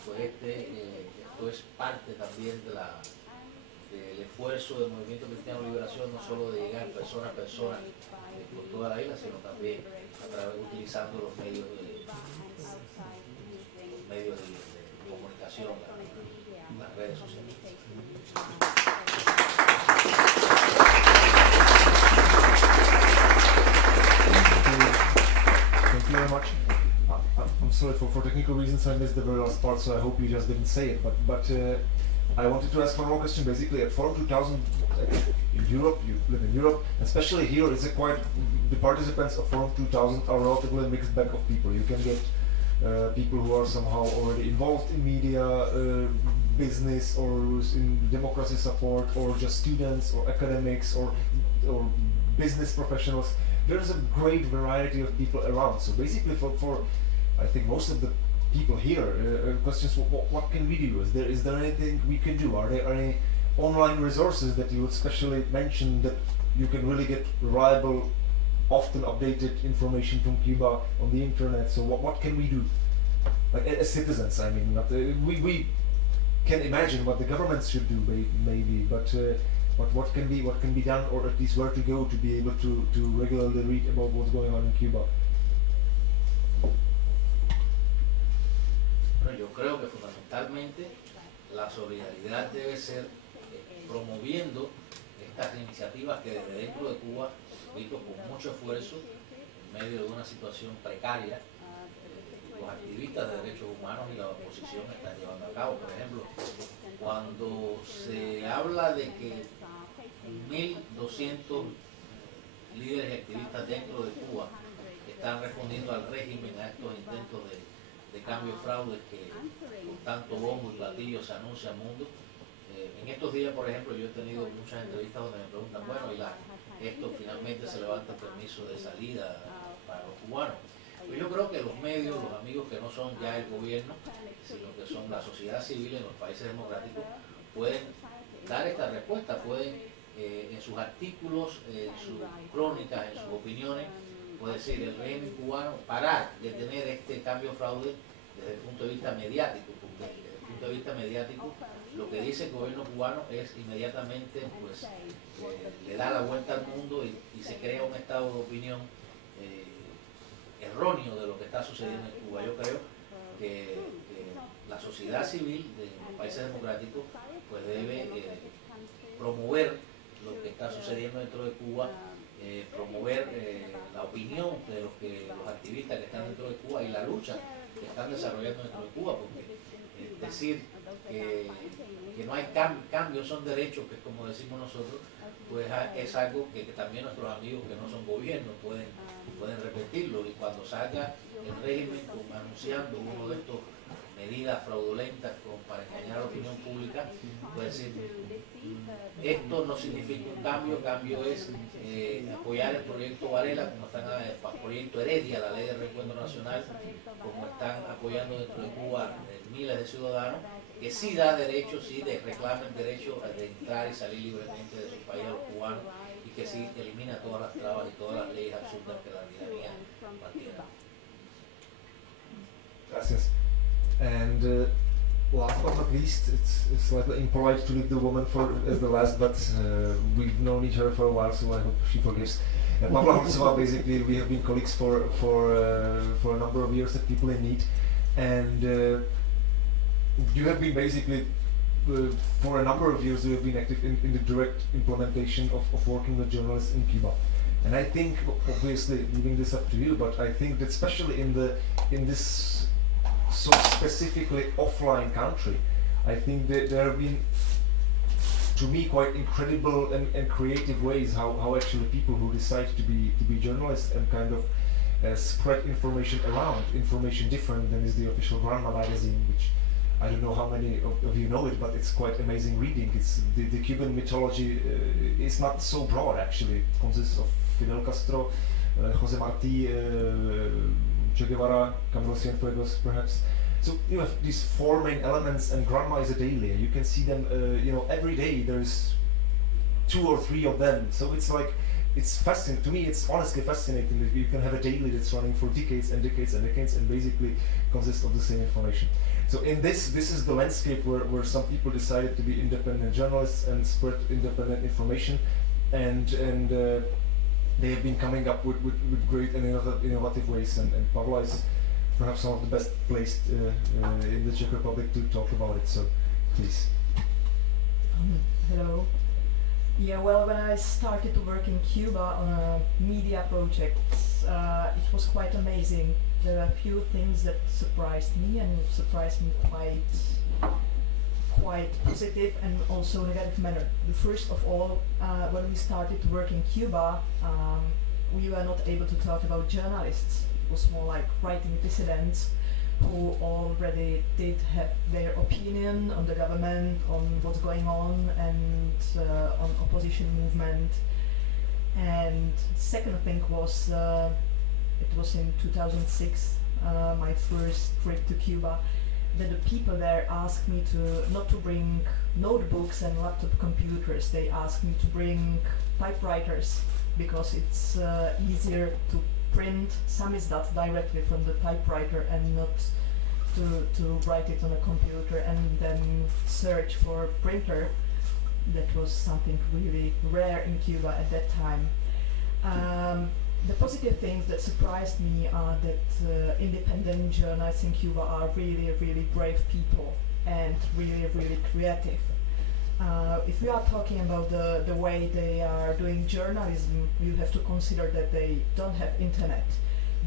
pues esto es parte también del esfuerzo del Movimiento Cristiano de Liberación, no solo de llegar persona a persona por toda la isla, sino también utilizando los medios de comunicación, las redes sociales. Thank you very much. I'm sorry for technical reasons I missed the very last part, so I hope you just didn't say it. But I wanted to ask one more question. Basically, at Forum 2000 in Europe, you live in Europe, especially here, it's the participants of Forum 2000 are relatively mixed bag of people. You can get people who are somehow already involved in media, business, or in democracy support, or just students, or academics, or business professionals. There's a great variety of people around. So basically, for I think most of the people here, questions: what can we do? Is there anything we can do? Are there any online resources that you would specially mention that you can really get reliable, often updated information from Cuba on the internet? So what can we do, like as citizens? I mean, not, we can imagine what the governments should do, maybe, but what can be done, or at least where to go to be able to regularly read about what's going on in Cuba? Bueno, yo creo que fundamentalmente la solidaridad debe ser promoviendo estas iniciativas que desde dentro de Cuba, visto con mucho esfuerzo, en medio de una situación precaria, los activistas de derechos humanos y la oposición están llevando a cabo. Por ejemplo, cuando se habla de que 1.200 líderes y activistas dentro de Cuba están respondiendo al régimen a estos intentos de cambio fraude que con tanto bombo y platillo se anuncia al mundo. En estos días, por ejemplo, yo he tenido muchas entrevistas donde me preguntan, bueno, y esto finalmente se levanta el permiso de salida para los cubanos. Pues yo creo que los medios, los amigos que no son ya el gobierno, sino que son la sociedad civil en los países democráticos, pueden dar esta respuesta, pueden en sus artículos, en sus crónicas, en sus opiniones, puede decir el régimen cubano parar de tener este cambio fraude desde el punto de vista mediático, porque desde el punto de vista mediático lo que dice el gobierno cubano es inmediatamente, pues, le da la vuelta al mundo y se crea un estado de opinión erróneo de lo que está sucediendo en Cuba. Yo creo que la sociedad civil de los países democráticos pues debe promover lo que está sucediendo dentro de Cuba, promover la opinión de los activistas que están dentro de Cuba y la lucha que están desarrollando dentro de Cuba, porque decir que no hay cambios, son derechos, que es como decimos nosotros, pues es algo que también nuestros amigos que no son gobiernos pueden repetirlo, y cuando salga el régimen anunciando uno de estos medidas fraudulentas para engañar a la opinión pública, puede decir, esto no significa un cambio es apoyar el proyecto Varela, como están el proyecto Heredia, la ley de reencuentro nacional, como están apoyando dentro de Cuba miles de ciudadanos, que sí da derecho, sí reclama el derecho de entrar y salir libremente de su país a los cubanos, y que sí elimina todas las trabas y todas las leyes absurdas que la tiranía mantiene. Gracias. And last but not least, it's slightly impolite to leave the woman as the last, but we've known each other for a while, so I hope she forgives. Pavla Holcová, basically, we have been colleagues for a number of years at People in Need, and you have been basically, for a number of years, you have been active in the direct implementation of working with journalists in Cuba. And I think, obviously, leaving this up to you, but I think that especially in this so specifically offline country, I think that there have been, to me, quite incredible and creative ways how actually people who decide to be journalists and kind of spread information around, information different than is the official Granma magazine, which I don't know how many of you know it, but it's quite amazing reading. It's the Cuban mythology is not so broad, actually. It consists of Fidel Castro, Jose Marti, Che Guevara, Camilo Cienfuegos, perhaps. So you have these four main elements, and Granma is a daily. You can see them, every day. There's 2 or 3 of them. So it's like it's fascinating to me. It's honestly fascinating that you can have a daily that's running for decades and decades and decades and basically consists of the same information. So in this is the landscape where some people decided to be independent journalists and spread independent information, and they have been coming up with great and innovative ways, and Pavla is perhaps one of the best placed in the Czech Republic to talk about it. So please. Hello. Yeah, well, when I started to work in Cuba on a media project, it was quite amazing. There are a few things that surprised me, and surprised me quite positive and also negative manner. The first of all, when we started to work in Cuba, we were not able to talk about journalists. It was more like writing dissidents who already did have their opinion on the government, on what's going on, and on opposition movement. And second thing was, it was in 2006, my first trip to Cuba, that the people there asked me not to bring notebooks and laptop computers. They asked me to bring typewriters because it's easier to print samizdat directly from the typewriter and not to write it on a computer and then search for a printer. That was something really rare in Cuba at that time. The positive things that surprised me are that independent journalists in Cuba are really, really brave people and really, really creative. If we are talking about the way they are doing journalism, you have to consider that they don't have internet,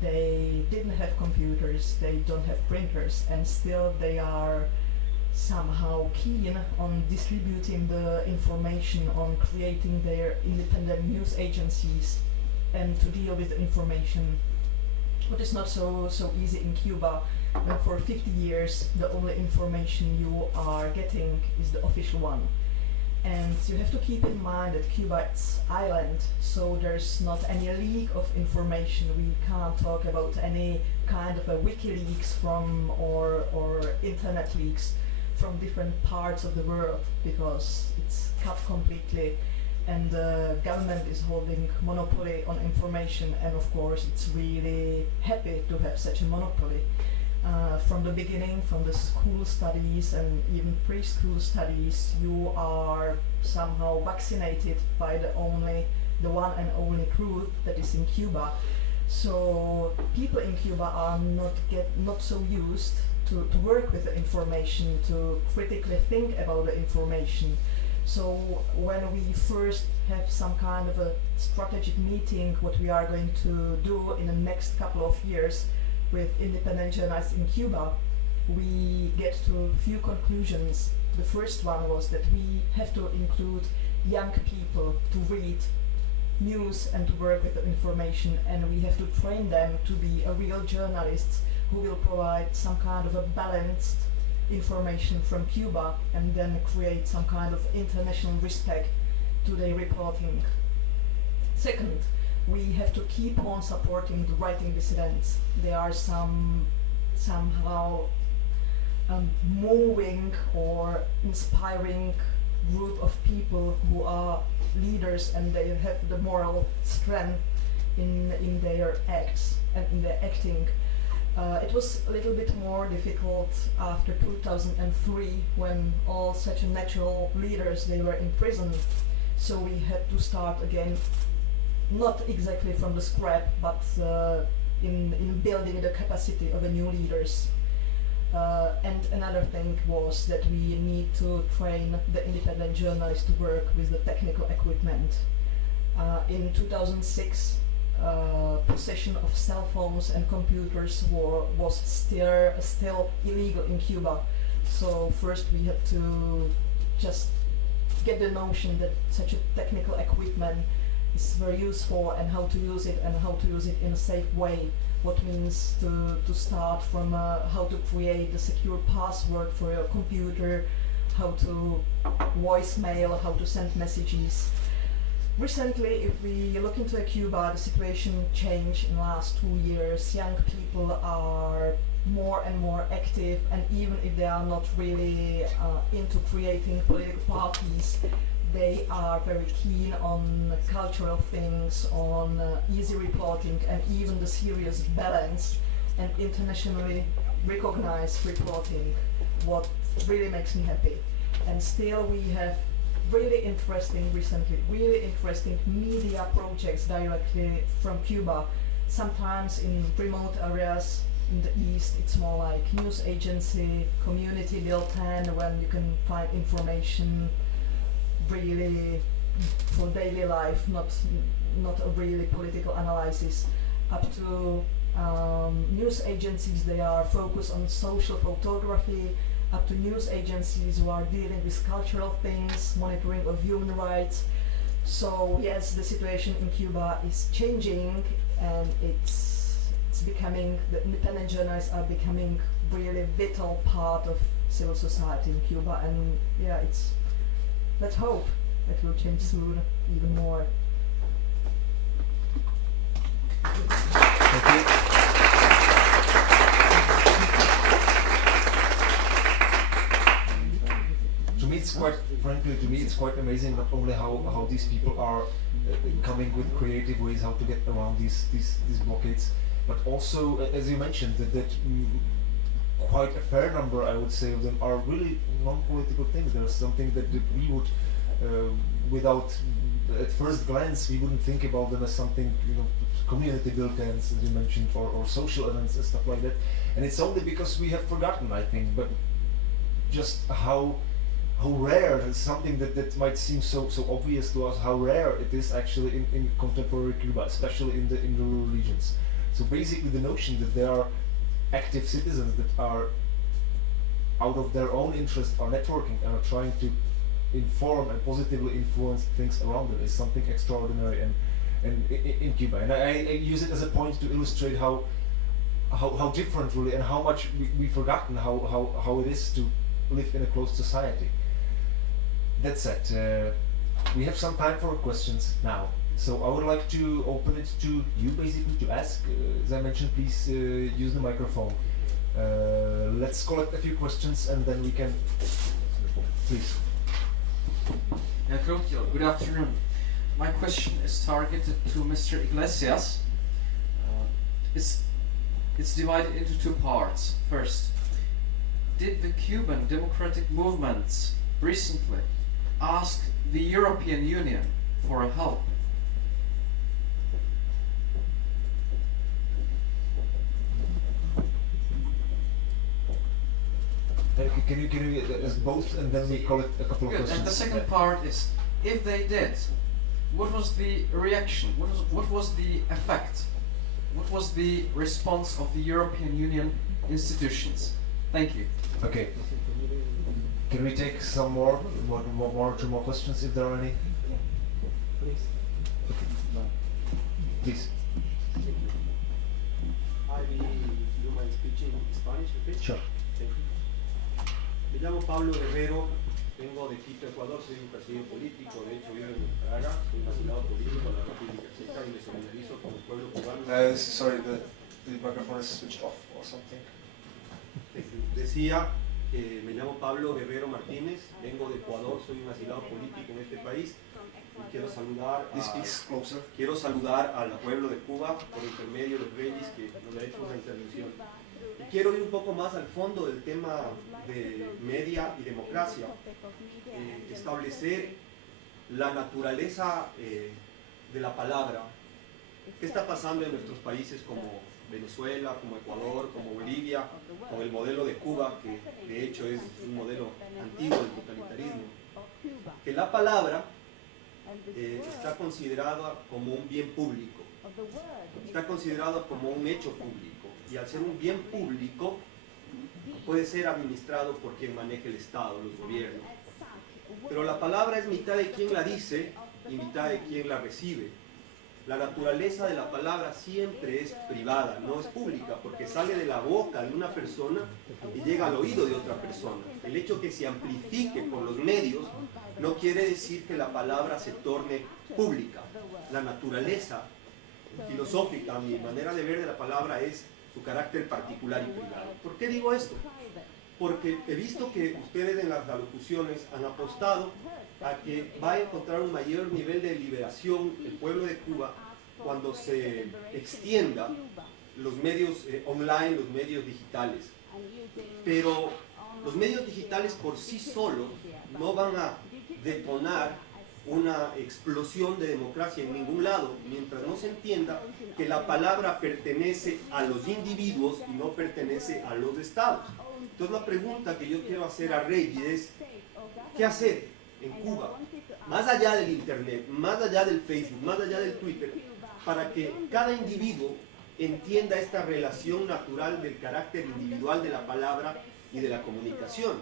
they didn't have computers, they don't have printers, and still they are somehow keen on distributing the information, on creating their independent news agencies, and to deal with information. What is not so easy in Cuba, when for 50 years the only information you are getting is the official one. And you have to keep in mind that Cuba is island, so there's not any leak of information. We can't talk about any kind of a WikiLeaks from or internet leaks from different parts of the world, because it's cut completely, and the government is holding monopoly on information, and of course it's really happy to have such a monopoly. From the beginning, from the school studies and even preschool studies, you are somehow vaccinated by the one and only truth that is in Cuba. So people in Cuba are not so used to work with the information, to critically think about the information. So when we first have some kind of a strategic meeting, what we are going to do in the next couple of years with independent journalists in Cuba, we get to a few conclusions. The first one was that we have to include young people to read news and to work with the information, and we have to train them to be a real journalists who will provide some kind of a balanced information from Cuba and then create some kind of international respect to their reporting. Second, we have to keep on supporting the writing dissidents. They are somehow moving or inspiring group of people who are leaders, and they have the moral strength in their acts and in their acting. It was a little bit more difficult after 2003, when all such natural leaders, they were in prison. So we had to start again, not exactly from the scrap, but in building the capacity of the new leaders. And another thing was that we need to train the independent journalists to work with the technical equipment. In 2006, possession of cell phones and computers was still illegal in Cuba. So first we had to just get the notion that such a technical equipment is very useful, and how to use it, and how to use it in a safe way. What means to start from how to create the secure password for your computer, how to voicemail, how to send messages. Recently, if we look into Cuba, the situation changed in the last 2 years. Young people are more and more active, and even if they are not really into creating political parties, they are very keen on cultural things, on easy reporting, and even the serious balance and internationally recognized reporting, what really makes me happy. And still we have really interesting media projects directly from Cuba. Sometimes in remote areas in the east it's more like news agency, community built-in, when you can find information really for daily life, not a really political analysis, up to news agencies, they are focused on social photography, up to news agencies who are dealing with cultural things, monitoring of human rights. So yes, the situation in Cuba is changing, and it's becoming, the independent journalists are becoming really vital part of civil society in Cuba, and yeah, let's hope it will change soon even more. Thank you. To me, it's quite, frankly, it's quite amazing not only how these people are coming with creative ways how to get around these blockades, but also, as you mentioned, that quite a fair number, I would say, of them are really non-political things. There's something that we would, without, at first glance, we wouldn't think about them as something, community built-ins, as you mentioned, or social events and stuff like that. And it's only because we have forgotten, I think, but just how rare, something that might seem so obvious to us, how rare it is actually in contemporary Cuba, especially in the rural regions. So basically the notion that there are active citizens that are, out of their own interest, are networking and are trying to inform and positively influence things around them is something extraordinary and in Cuba. And I use it as a point to illustrate how different really, and how much we've forgotten how it is to live in a closed society. That said, we have some time for questions now. So I would like to open it to you, basically, to ask. As I mentioned, please use the microphone. Let's collect a few questions and then we can, please. Good afternoon. My question is targeted to Mr. Iglesias. It's divided into two parts. First, did the Cuban democratic movements recently ask the European Union for help? Can you ask both and then we call it a couple of questions? And the second part is, if they did, what was the reaction? What was the effect? What was the response of the European Union institutions? Thank you. Okay. Can we take some more, two more questions if there are any? Please. Okay. Please. I do my speech in Spanish, okay? Sure. Thank you. Me llamo Pablo Guerrero, vengo de Quito, Ecuador, soy un perseguido político, de hecho vivo en Praga, soy un asilado político de la República Checa y me solidarizo con el pueblo cubano. Sorry, the microphone is switched off or something. Decía que me llamo Pablo Guerrero Martínez, vengo de Ecuador, soy un asilado político en este país y quiero saludar al pueblo de Cuba por intermedio de Reyes que nos ha hecho una intervención. Y quiero ir un poco más al fondo del tema de media y democracia, establecer la naturaleza de la palabra. ¿Qué está pasando en nuestros países como Venezuela, como Ecuador, como Bolivia, con el modelo de Cuba, que de hecho es un modelo antiguo del totalitarismo? Que la palabra está considerada como un bien público, está considerada como un hecho público, y al ser un bien público puede ser administrado por quien maneje el Estado, los gobiernos. Pero la palabra es mitad de quien la dice y mitad de quien la recibe. La naturaleza de la palabra siempre es privada, no es pública, porque sale de la boca de una persona y llega al oído de otra persona. El hecho que se amplifique por los medios no quiere decir que la palabra se torne pública. La naturaleza filosófica, mi manera de ver de la palabra es su carácter particular y privado. ¿Por qué digo esto? porque he visto que ustedes en las alocuciones han apostado a que va a encontrar un mayor nivel de liberación el pueblo de Cuba cuando se extienda los medios online, los medios digitales. Pero los medios digitales por sí solos no van a detonar una explosión de democracia en ningún lado, mientras no se entienda que la palabra pertenece a los individuos y no pertenece a los estados. Entonces la pregunta que yo quiero hacer a Reggie es, ¿qué hacer en Cuba, más allá del internet, más allá del Facebook, más allá del Twitter, para que cada individuo entienda esta relación natural del carácter individual de la palabra y de la comunicación?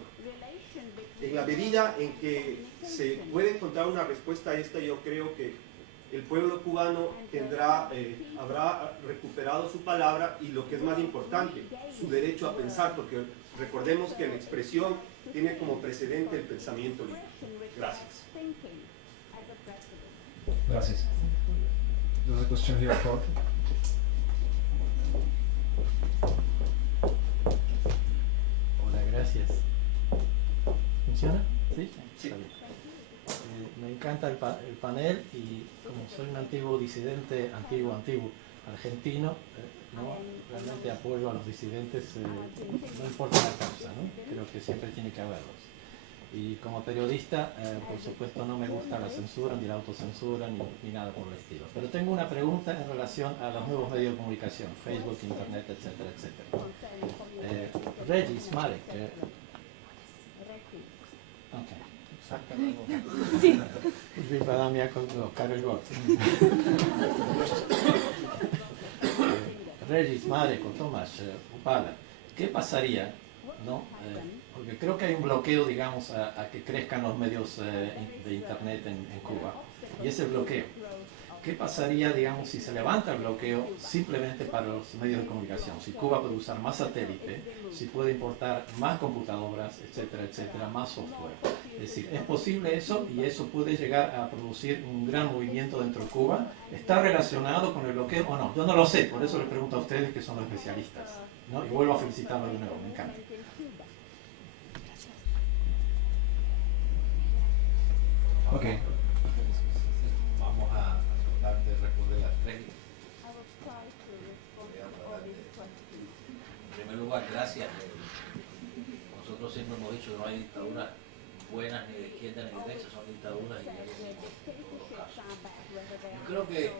En la medida en que se puede encontrar una respuesta a esta, yo creo que el pueblo cubano habrá recuperado su palabra y, lo que es más importante, su derecho a pensar, porque recordemos que la expresión tiene como precedente el pensamiento libre. Gracias. Gracias. There's a question here for. Hola, gracias. ¿Funciona? ¿Sí? Sí. Está bien. Me encanta el panel, y como soy un antiguo disidente, antiguo argentino, ¿no? Realmente apoyo a los disidentes, no importa la causa, ¿no? Creo que siempre tiene que haberlos. Y como periodista, por supuesto, no me gusta la censura, ni la autocensura, ni nada por el estilo. Pero tengo una pregunta en relación a los nuevos medios de comunicación, Facebook, Internet, etcétera, etcétera. Regis, Marek. Sì. Vypadá mi ako Karel Gott. Regis, Marek o Tomás, Upala, ¿qué pasaría, no? Porque creo que hay un bloqueo, digamos, a que crezcan los medios de Internet en Cuba, y ese bloqueo. ¿Qué pasaría, digamos, si se levanta el bloqueo simplemente para los medios de comunicación? Si Cuba puede usar más satélite, si puede importar más computadoras, etcétera, etcétera, más software. Es decir, ¿es posible eso? Y eso puede llegar a producir un gran movimiento dentro de Cuba. ¿Está relacionado con el bloqueo o no? Yo no lo sé, por eso les pregunto a ustedes, que son los especialistas, ¿no? Y vuelvo a felicitarlos de nuevo, me encanta. Okay. Vamos a tratar de responder las tres. En primer lugar, gracias. Nosotros siempre hemos dicho que no hay dictaduras buenas ni de izquierda ni de derecha, son dictaduras y ya lo mismo en todos los casos. Yo creo que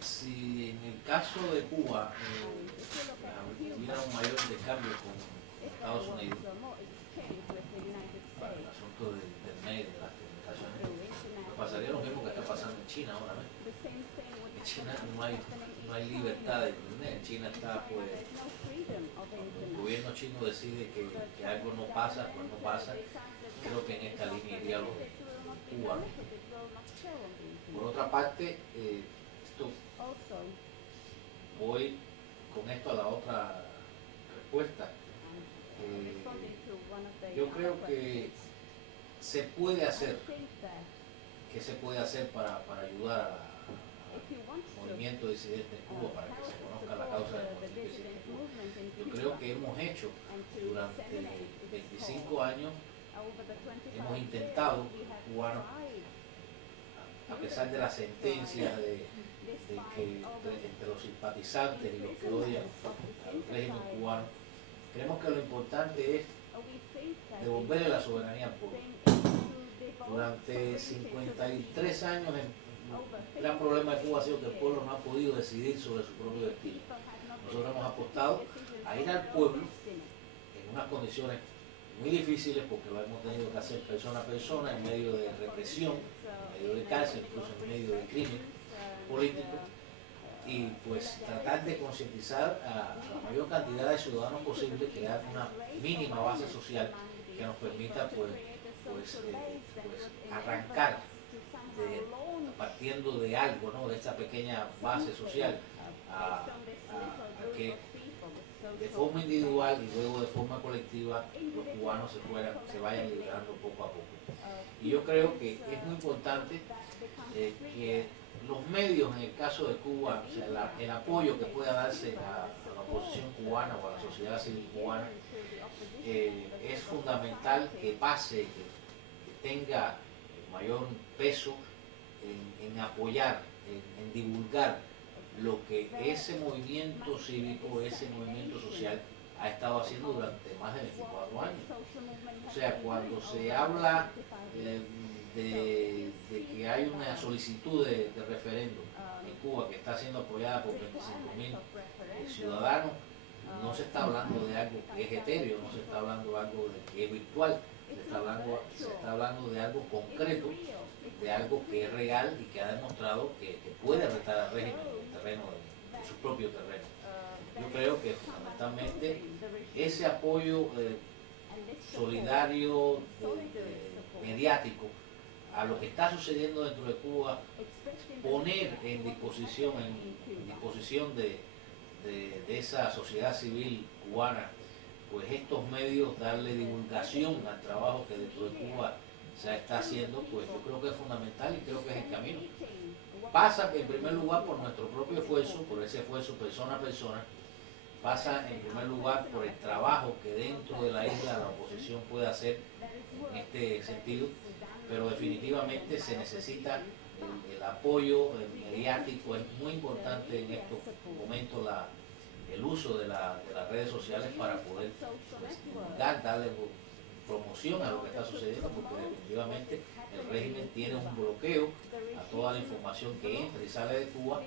si en el caso de Cuba hubiera un mayor intercambio con Estados Unidos para el asunto del internet, de las comunicaciones, pues pasaría lo mismo que está pasando en China ahora mismo. En China no hay libertad de internet. En China está, pues, cuando el gobierno chino decide que algo no pasa, pues no pasa. Creo que en esta línea iría lo de Cuba. Por otra parte, voy con esto a la otra respuesta. Yo creo que se puede hacer, para ayudar al movimiento disidente en Cuba, para que se conozca la causa del movimiento disidente en Cuba. Yo creo que hemos hecho durante 25 años, hemos intentado, cubanos, a pesar de las sentencias de que entre los simpatizantes y los que odian al régimen cubano, creemos que lo importante es devolverle la soberanía al pueblo. Durante 53 años el gran problema de Cuba ha sido que el pueblo no ha podido decidir sobre su propio destino. Nosotros hemos apostado a ir al pueblo en unas condiciones muy difíciles, porque lo hemos tenido que hacer persona a persona, en medio de represión, en medio de cárcel, incluso en medio de crimen político, y pues tratar de concientizar a la mayor cantidad de ciudadanos posible, crear una mínima base social que nos permita pues arrancar partiendo de algo, ¿no? De esta pequeña base social, a que de forma individual y luego de forma colectiva los cubanos se vayan liberando poco a poco. Y yo creo que es muy importante que los medios, en el caso de Cuba, o sea, el apoyo que pueda darse a la oposición cubana cubana o a la sociedad civil cubana, es fundamental que pase, que tenga mayor peso en apoyar, en divulgar lo que ese movimiento cívico, ese movimiento social ha estado haciendo durante más de 24 años. O sea, cuando se habla de que hay una solicitud de referéndum en Cuba que está siendo apoyada por 25.000 ciudadanos, no se está hablando de algo que es etéreo, no se está hablando de algo que es virtual, se está hablando de algo concreto, de algo que es real y que ha demostrado que puede retar al régimen en el terreno de su propio terreno. Yo creo que fundamentalmente ese apoyo solidario, mediático, a lo que está sucediendo dentro de Cuba, poner en disposición de esa sociedad civil cubana, pues estos medios, darle divulgación al trabajo que dentro de Cuba se está haciendo, pues yo creo que es fundamental y creo que es el camino. Pasa en primer lugar por nuestro propio esfuerzo, por ese esfuerzo persona a persona, pasa en primer lugar por el trabajo que dentro de la isla la oposición puede hacer en este sentido, pero definitivamente se necesita el apoyo mediático. Es muy importante en estos momentos el uso de las redes sociales para poder divulgar, darle promoción a lo que está sucediendo, porque definitivamente el régimen tiene un bloqueo a toda la información que entra y sale de Cuba,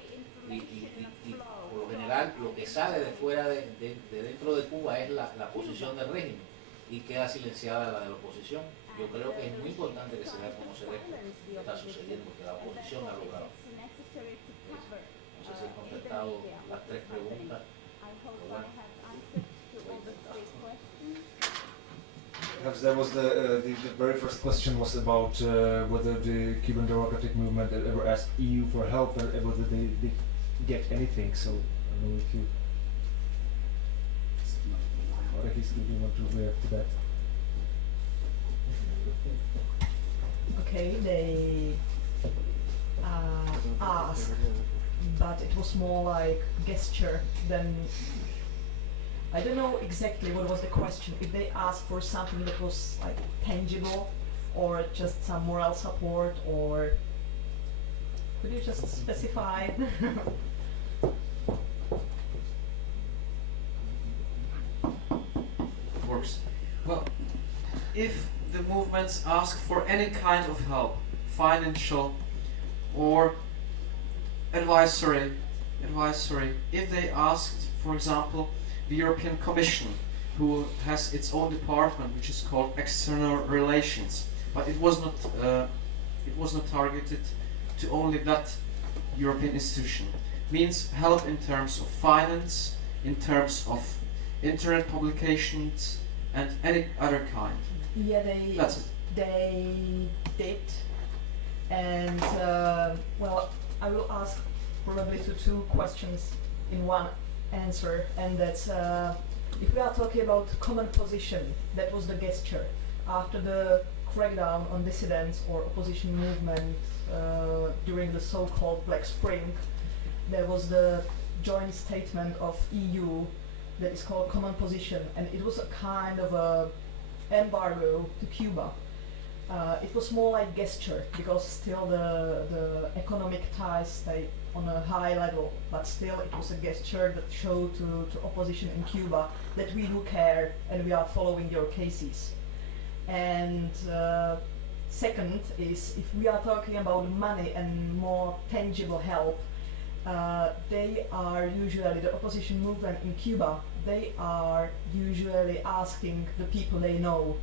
y por lo general lo que sale de fuera de dentro de Cuba es la posición del régimen y queda silenciada la de la oposición. Yo creo que es muy importante que se dé a conocer esto que está sucediendo, que la oposición ha logrado. No sé si he contestado las tres preguntas. Bueno. Perhaps that was the very first question was about whether the Cuban democratic movement ever asked EU for help and whether they get anything. So I don't know if you, or if you want to react to that. Okay, they asked, but it was more like gesture than. I don't know exactly what was the question. If they asked for something that was like tangible, or just some moral support, or could you just specify? Works. Well, if the movements ask for any kind of help, financial or advisory, if they asked, for example, the European Commission, who has its own department which is called External Relations, but it was not targeted to only that European institution. Means help in terms of finance, in terms of internet publications, and any other kind. Yeah, That's it. They did, and well, I will ask probably two questions in one answer, and that's if we are talking about common position, that was the gesture after the crackdown on dissidents or opposition movement during the so-called Black Spring. There was the joint statement of EU that is called common position, and it was a kind of a embargo to Cuba. It was more like gesture, because still the economic ties stayed on a high level, but still it was a gesture that showed to opposition in Cuba that we do care and we are following your cases. And second is, if we are talking about money and more tangible help, they are usually, the opposition movement in Cuba, they are usually asking the people they know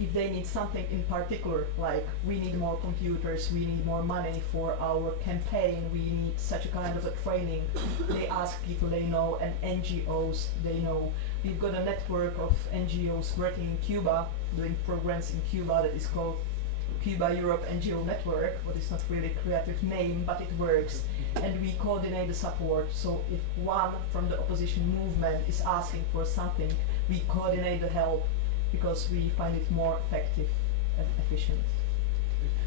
if they need something in particular, like we need more computers, we need more money for our campaign, we need such a kind of a training. They ask people they know and NGOs they know. We've got a network of NGOs working in Cuba, doing programs in Cuba that is called Cuba Europe NGO Network, what is not really a creative name, but it works. And we coordinate the support, so if one from the opposition movement is asking for something, we coordinate the help, because we find it more effective and efficient.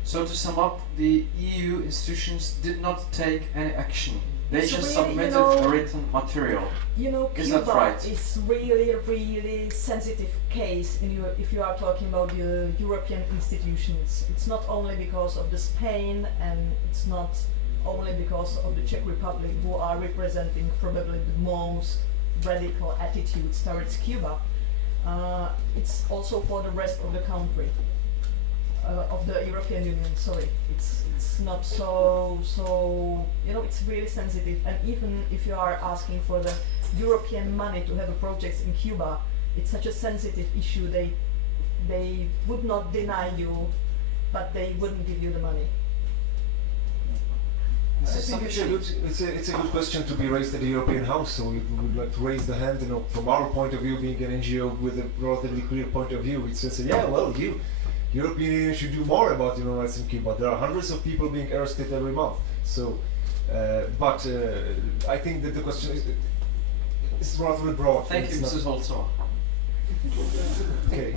So to sum up, the EU institutions did not take any action They It's just really, submitted you know, a written material. You know, Is that Cuba right? is really sensitive case if you are talking about the European institutions. It's not only because of the Spain, and it's not only because of the Czech Republic, who are representing probably the most radical attitudes towards Cuba. It's also for the rest of the country, of the European Union. Sorry, it's not so you know, it's really sensitive. And even if you are asking for the European money to have a project in Cuba, it's such a sensitive issue. They would not deny you, but they wouldn't give you the money. I think it's a good question to be raised at the European House. So we would like to raise the hand. You know, from our point of view, being an NGO with a relatively clear point of view, it's just yeah, well, European Union should do more about human rights in Cuba. There are hundreds of people being arrested every month. So, but I think that the question is relatively broad. Thank you, Mrs. Holzer. Okay.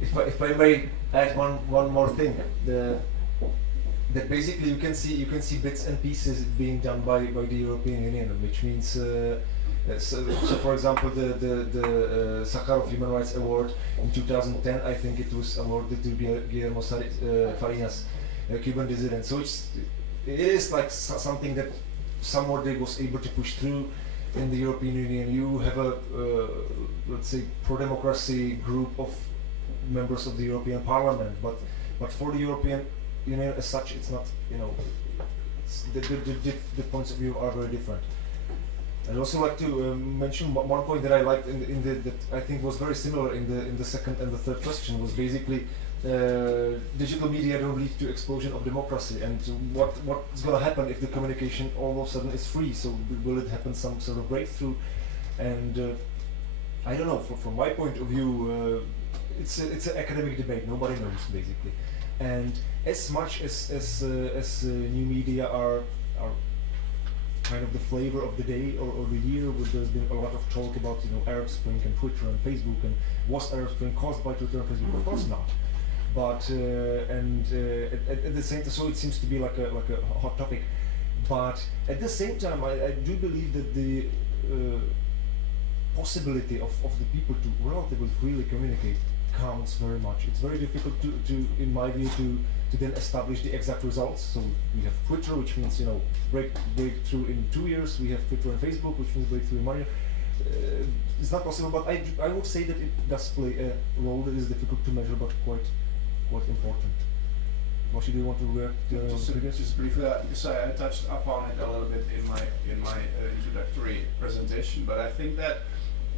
If I may add one more thing, that basically you can see bits and pieces being done by the European Union, which means so for example the Sakharov Human Rights Award in 2010, I think it was awarded to Guillermo Fariñas, a Cuban dissident. So it is like something that somewhat they was able to push through in the European Union. You have a let's say pro-democracy group of members of the European Parliament, but for the European Union as such, it's not, you know, the points of view are very different. I'd also like to mention one point that I liked that I think was very similar in the second and the third question, was basically digital media don't lead to explosion of democracy, and what's going to happen if the communication all of a sudden is free? So will it happen some sort of breakthrough? And I don't know. From my point of view, it's an academic debate. Nobody knows basically. And as much as new media are kind of the flavor of the day or the year, where there's been a lot of talk about, you know, Arab Spring and Twitter and Facebook, and was Arab Spring caused by Twitter and Facebook? Of course not. But at the same time, so it seems to be like a hot topic. But at the same time, I do believe that the possibility of the people to relatively freely communicate counts very much. It's very difficult to in my view, to then establish the exact results. So we have Twitter, which means, you know, breakthrough in 2 years. We have Twitter and Facebook, which means breakthrough in 1 year. It's not possible, but I would say that it does play a role that is difficult to measure, but quite important. Moshi, do you want to react to just briefly, because I touched upon it a little bit in my introductory presentation, but I think that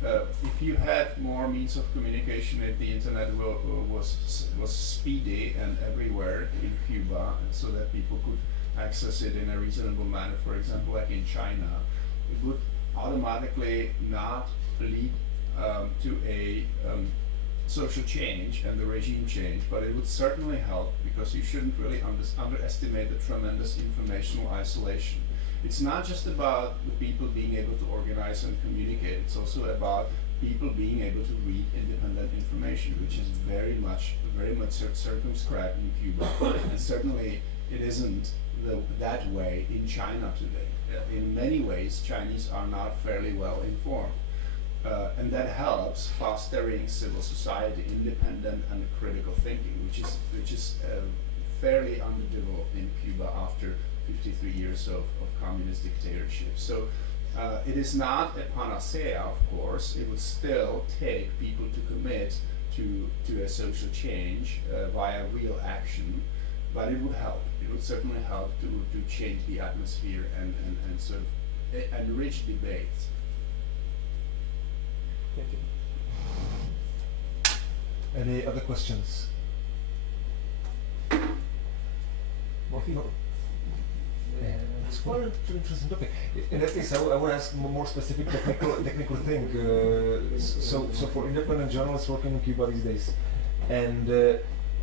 if you had more means of communication, if the internet was speedy and everywhere in Cuba, so that people could access it in a reasonable manner, for example, like in China, it would automatically not lead to a social change and the regime change, but it would certainly help, because you shouldn't really underestimate the tremendous informational isolation. It's not just about the people being able to organize and communicate, it's also about people being able to read independent information, which is very much circumscribed in Cuba, and certainly it isn't that way in China today. In many ways, Chinese are not fairly well informed. And that helps fostering civil society, independent and critical thinking, which is fairly underdeveloped in Cuba after 53 years of communist dictatorship. So it is not a panacea, of course. It would still take people to commit to a social change via real action, but it would help. It would certainly help to change the atmosphere and sort of enrich debates. Thank you. Any other questions? It's quite an interesting topic. In that case, I would ask more specific technical thing. So for independent journalists working in Cuba these days, and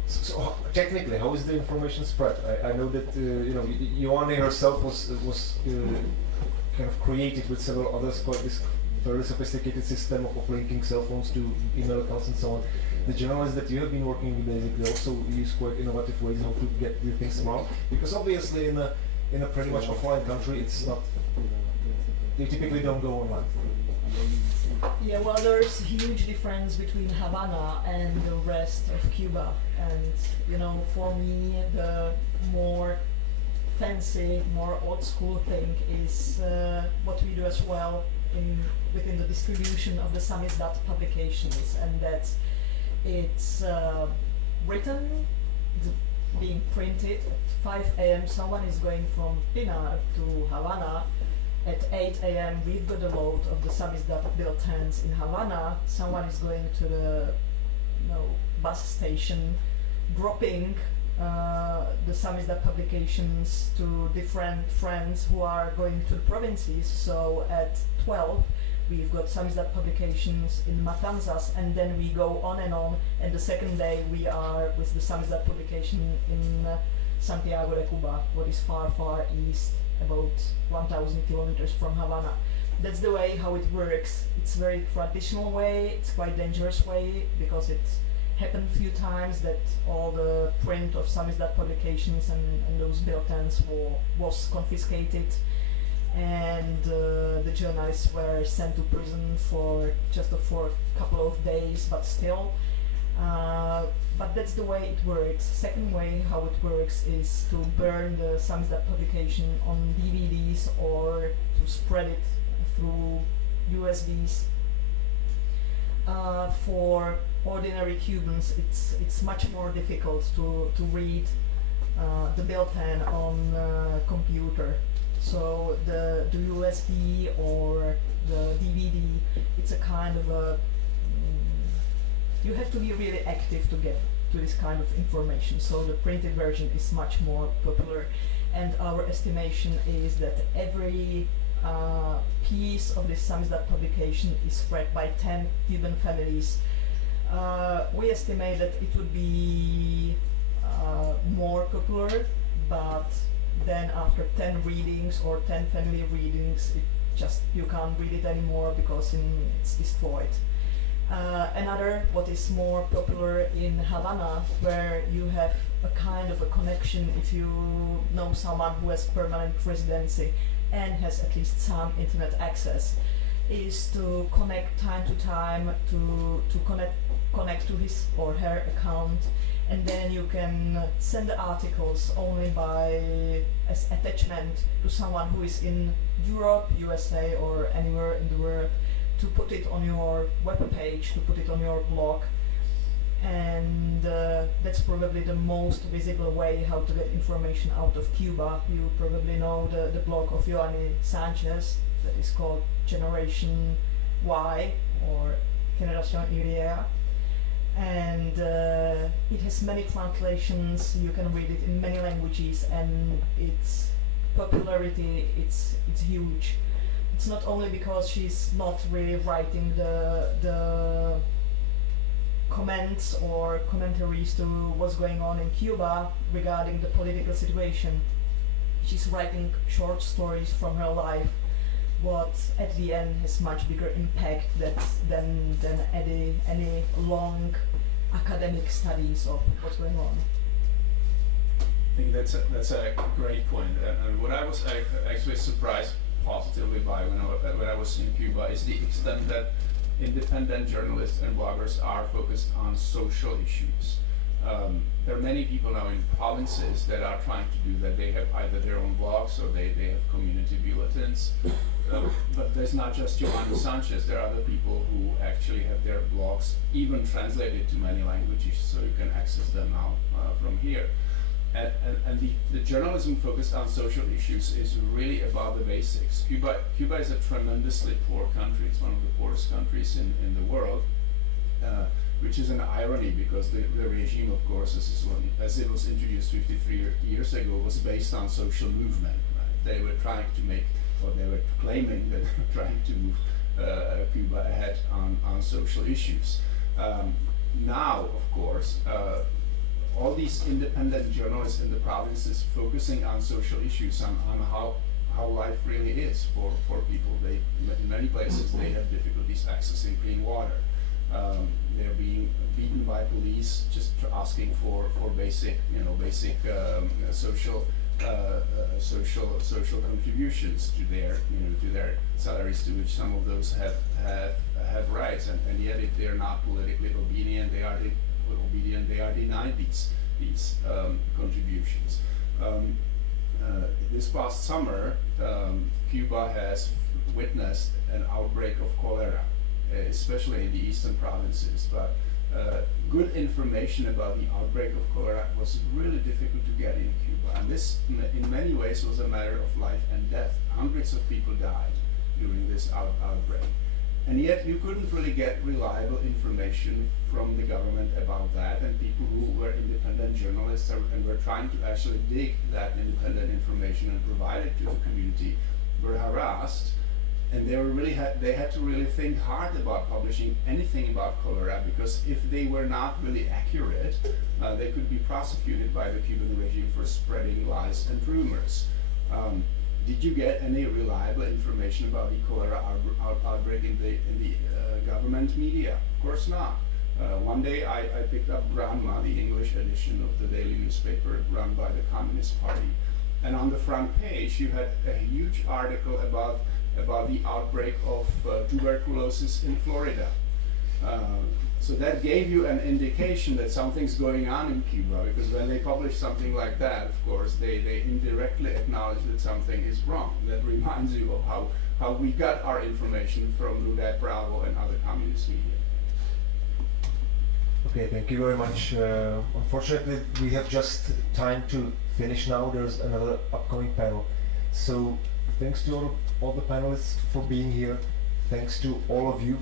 so technically, how is the information spread? I know that you know, Ioane herself was kind of created with several others quite this very sophisticated system of linking cell phones to email accounts and so on. The journalists that you have been working with basically also use quite innovative ways how to get these things around, because obviously in in a pretty much offline country, it's not. They typically don't go online. Yeah, well, there's a huge difference between Havana and the rest of Cuba, and you know, for me, the more fancy, more old school thing is what we do as well within the distribution of the samizdat publications, and that it's written, it's being printed at 5 a.m. Someone is going from Pinar to Havana. At 8 a.m. we've got a load of the samizdat bulletins in Havana. Someone is going to the bus station, dropping the samizdat publications to different friends who are going to the provinces. So at 12 we've got samizdat publications in Matanzas, and then we go on, and the second day we are with the samizdat publication in Santiago de Cuba, what is far, far east, about 1,000 kilometers from Havana. That's the way how it works. It's a very traditional way, it's quite dangerous way, because it happened a few times that all the print of samizdat publications and those bulletins was confiscated, and the journalists were sent to prison for a couple of days, but still. But that's the way it works. Second way how it works is to burn the samizdat publication on DVDs or to spread it through USBs. For ordinary Cubans, it's much more difficult to read the bulletin on computer. So the USB or the DVD, it's a kind of a you have to be really active to get to this kind of information. So the printed version is much more popular, and our estimation is that every piece of this samizdat publication is spread by 10 Cuban families. We estimate that it would be more popular, but then after 10 readings or 10 family readings, you can't read it anymore because it's destroyed. Another, what is more popular in Havana, where you have a kind of a connection if you know someone who has permanent residency and has at least some internet access, is to connect time to time to connect to his or her account, and then you can send the articles only as attachment to someone who is in Europe, USA, or anywhere in the world, to put it on your web page, to put it on your blog. And that's probably the most visible way how to get information out of Cuba. You probably know the blog of Joanny Sanchez that is called Generation Y or Generación Y, and it has many translations. You can read it in many languages, and its popularity it's huge. It's not only because she's not really writing the comments or commentaries to what's going on in Cuba regarding the political situation. She's writing short stories from her life, what at the end has much bigger impact than any long academic studies of what's going on. I think that's a great point. And what I was actually surprised positively by when I was in Cuba is the extent that independent journalists and bloggers are focused on social issues. There are many people now in provinces that are trying to do that. They have either their own blogs or they have community bulletins. But there's not just Joanny Sanchez, there are other people who actually have their blogs even translated to many languages, so you can access them now from here. And the journalism focused on social issues is really about the basics. Cuba is a tremendously poor country. It's one of the poorest countries in the world, which is an irony because the regime, of course, as it was introduced 53 years ago, was based on social movement. Right? They were trying to make, or they were claiming that they were trying to move Cuba ahead on social issues. Now, of course, all these independent journalists in the provinces focusing on social issues, on how life really is for people. In many places they have difficulties accessing clean water. They're being beaten by police just asking for basic social social contributions to their salaries, to which some of those have rights, and yet if they are not politically obedient, they are denied these contributions. This past summer, Cuba has witnessed an outbreak of cholera, especially in the eastern provinces. But good information about the outbreak of cholera was really difficult to get in Cuba, and this, in many ways, was a matter of life and death. Hundreds of people died during this outbreak. And yet you couldn't really get reliable information from the government about that, and people who were independent journalists and were trying to actually dig that independent information and provide it to the community were harassed, and they had to really think hard about publishing anything about cholera, because if they were not really accurate, they could be prosecuted by the Cuban regime for spreading lies and rumors. Did you get any reliable information about the cholera outbreak in the government media? Of course not. One day I picked up Granma, the English edition of the daily newspaper run by the Communist Party, and on the front page you had a huge article about the outbreak of tuberculosis in Florida. So that gave you an indication that something's going on in Cuba, because when they publish something like that, of course, they indirectly acknowledge that something is wrong. That reminds you of how we got our information from Luda Bravo and other communist media. Okay, thank you very much. Unfortunately, we have just time to finish now. There's another upcoming panel. So thanks to all the panelists for being here. Thanks to all of you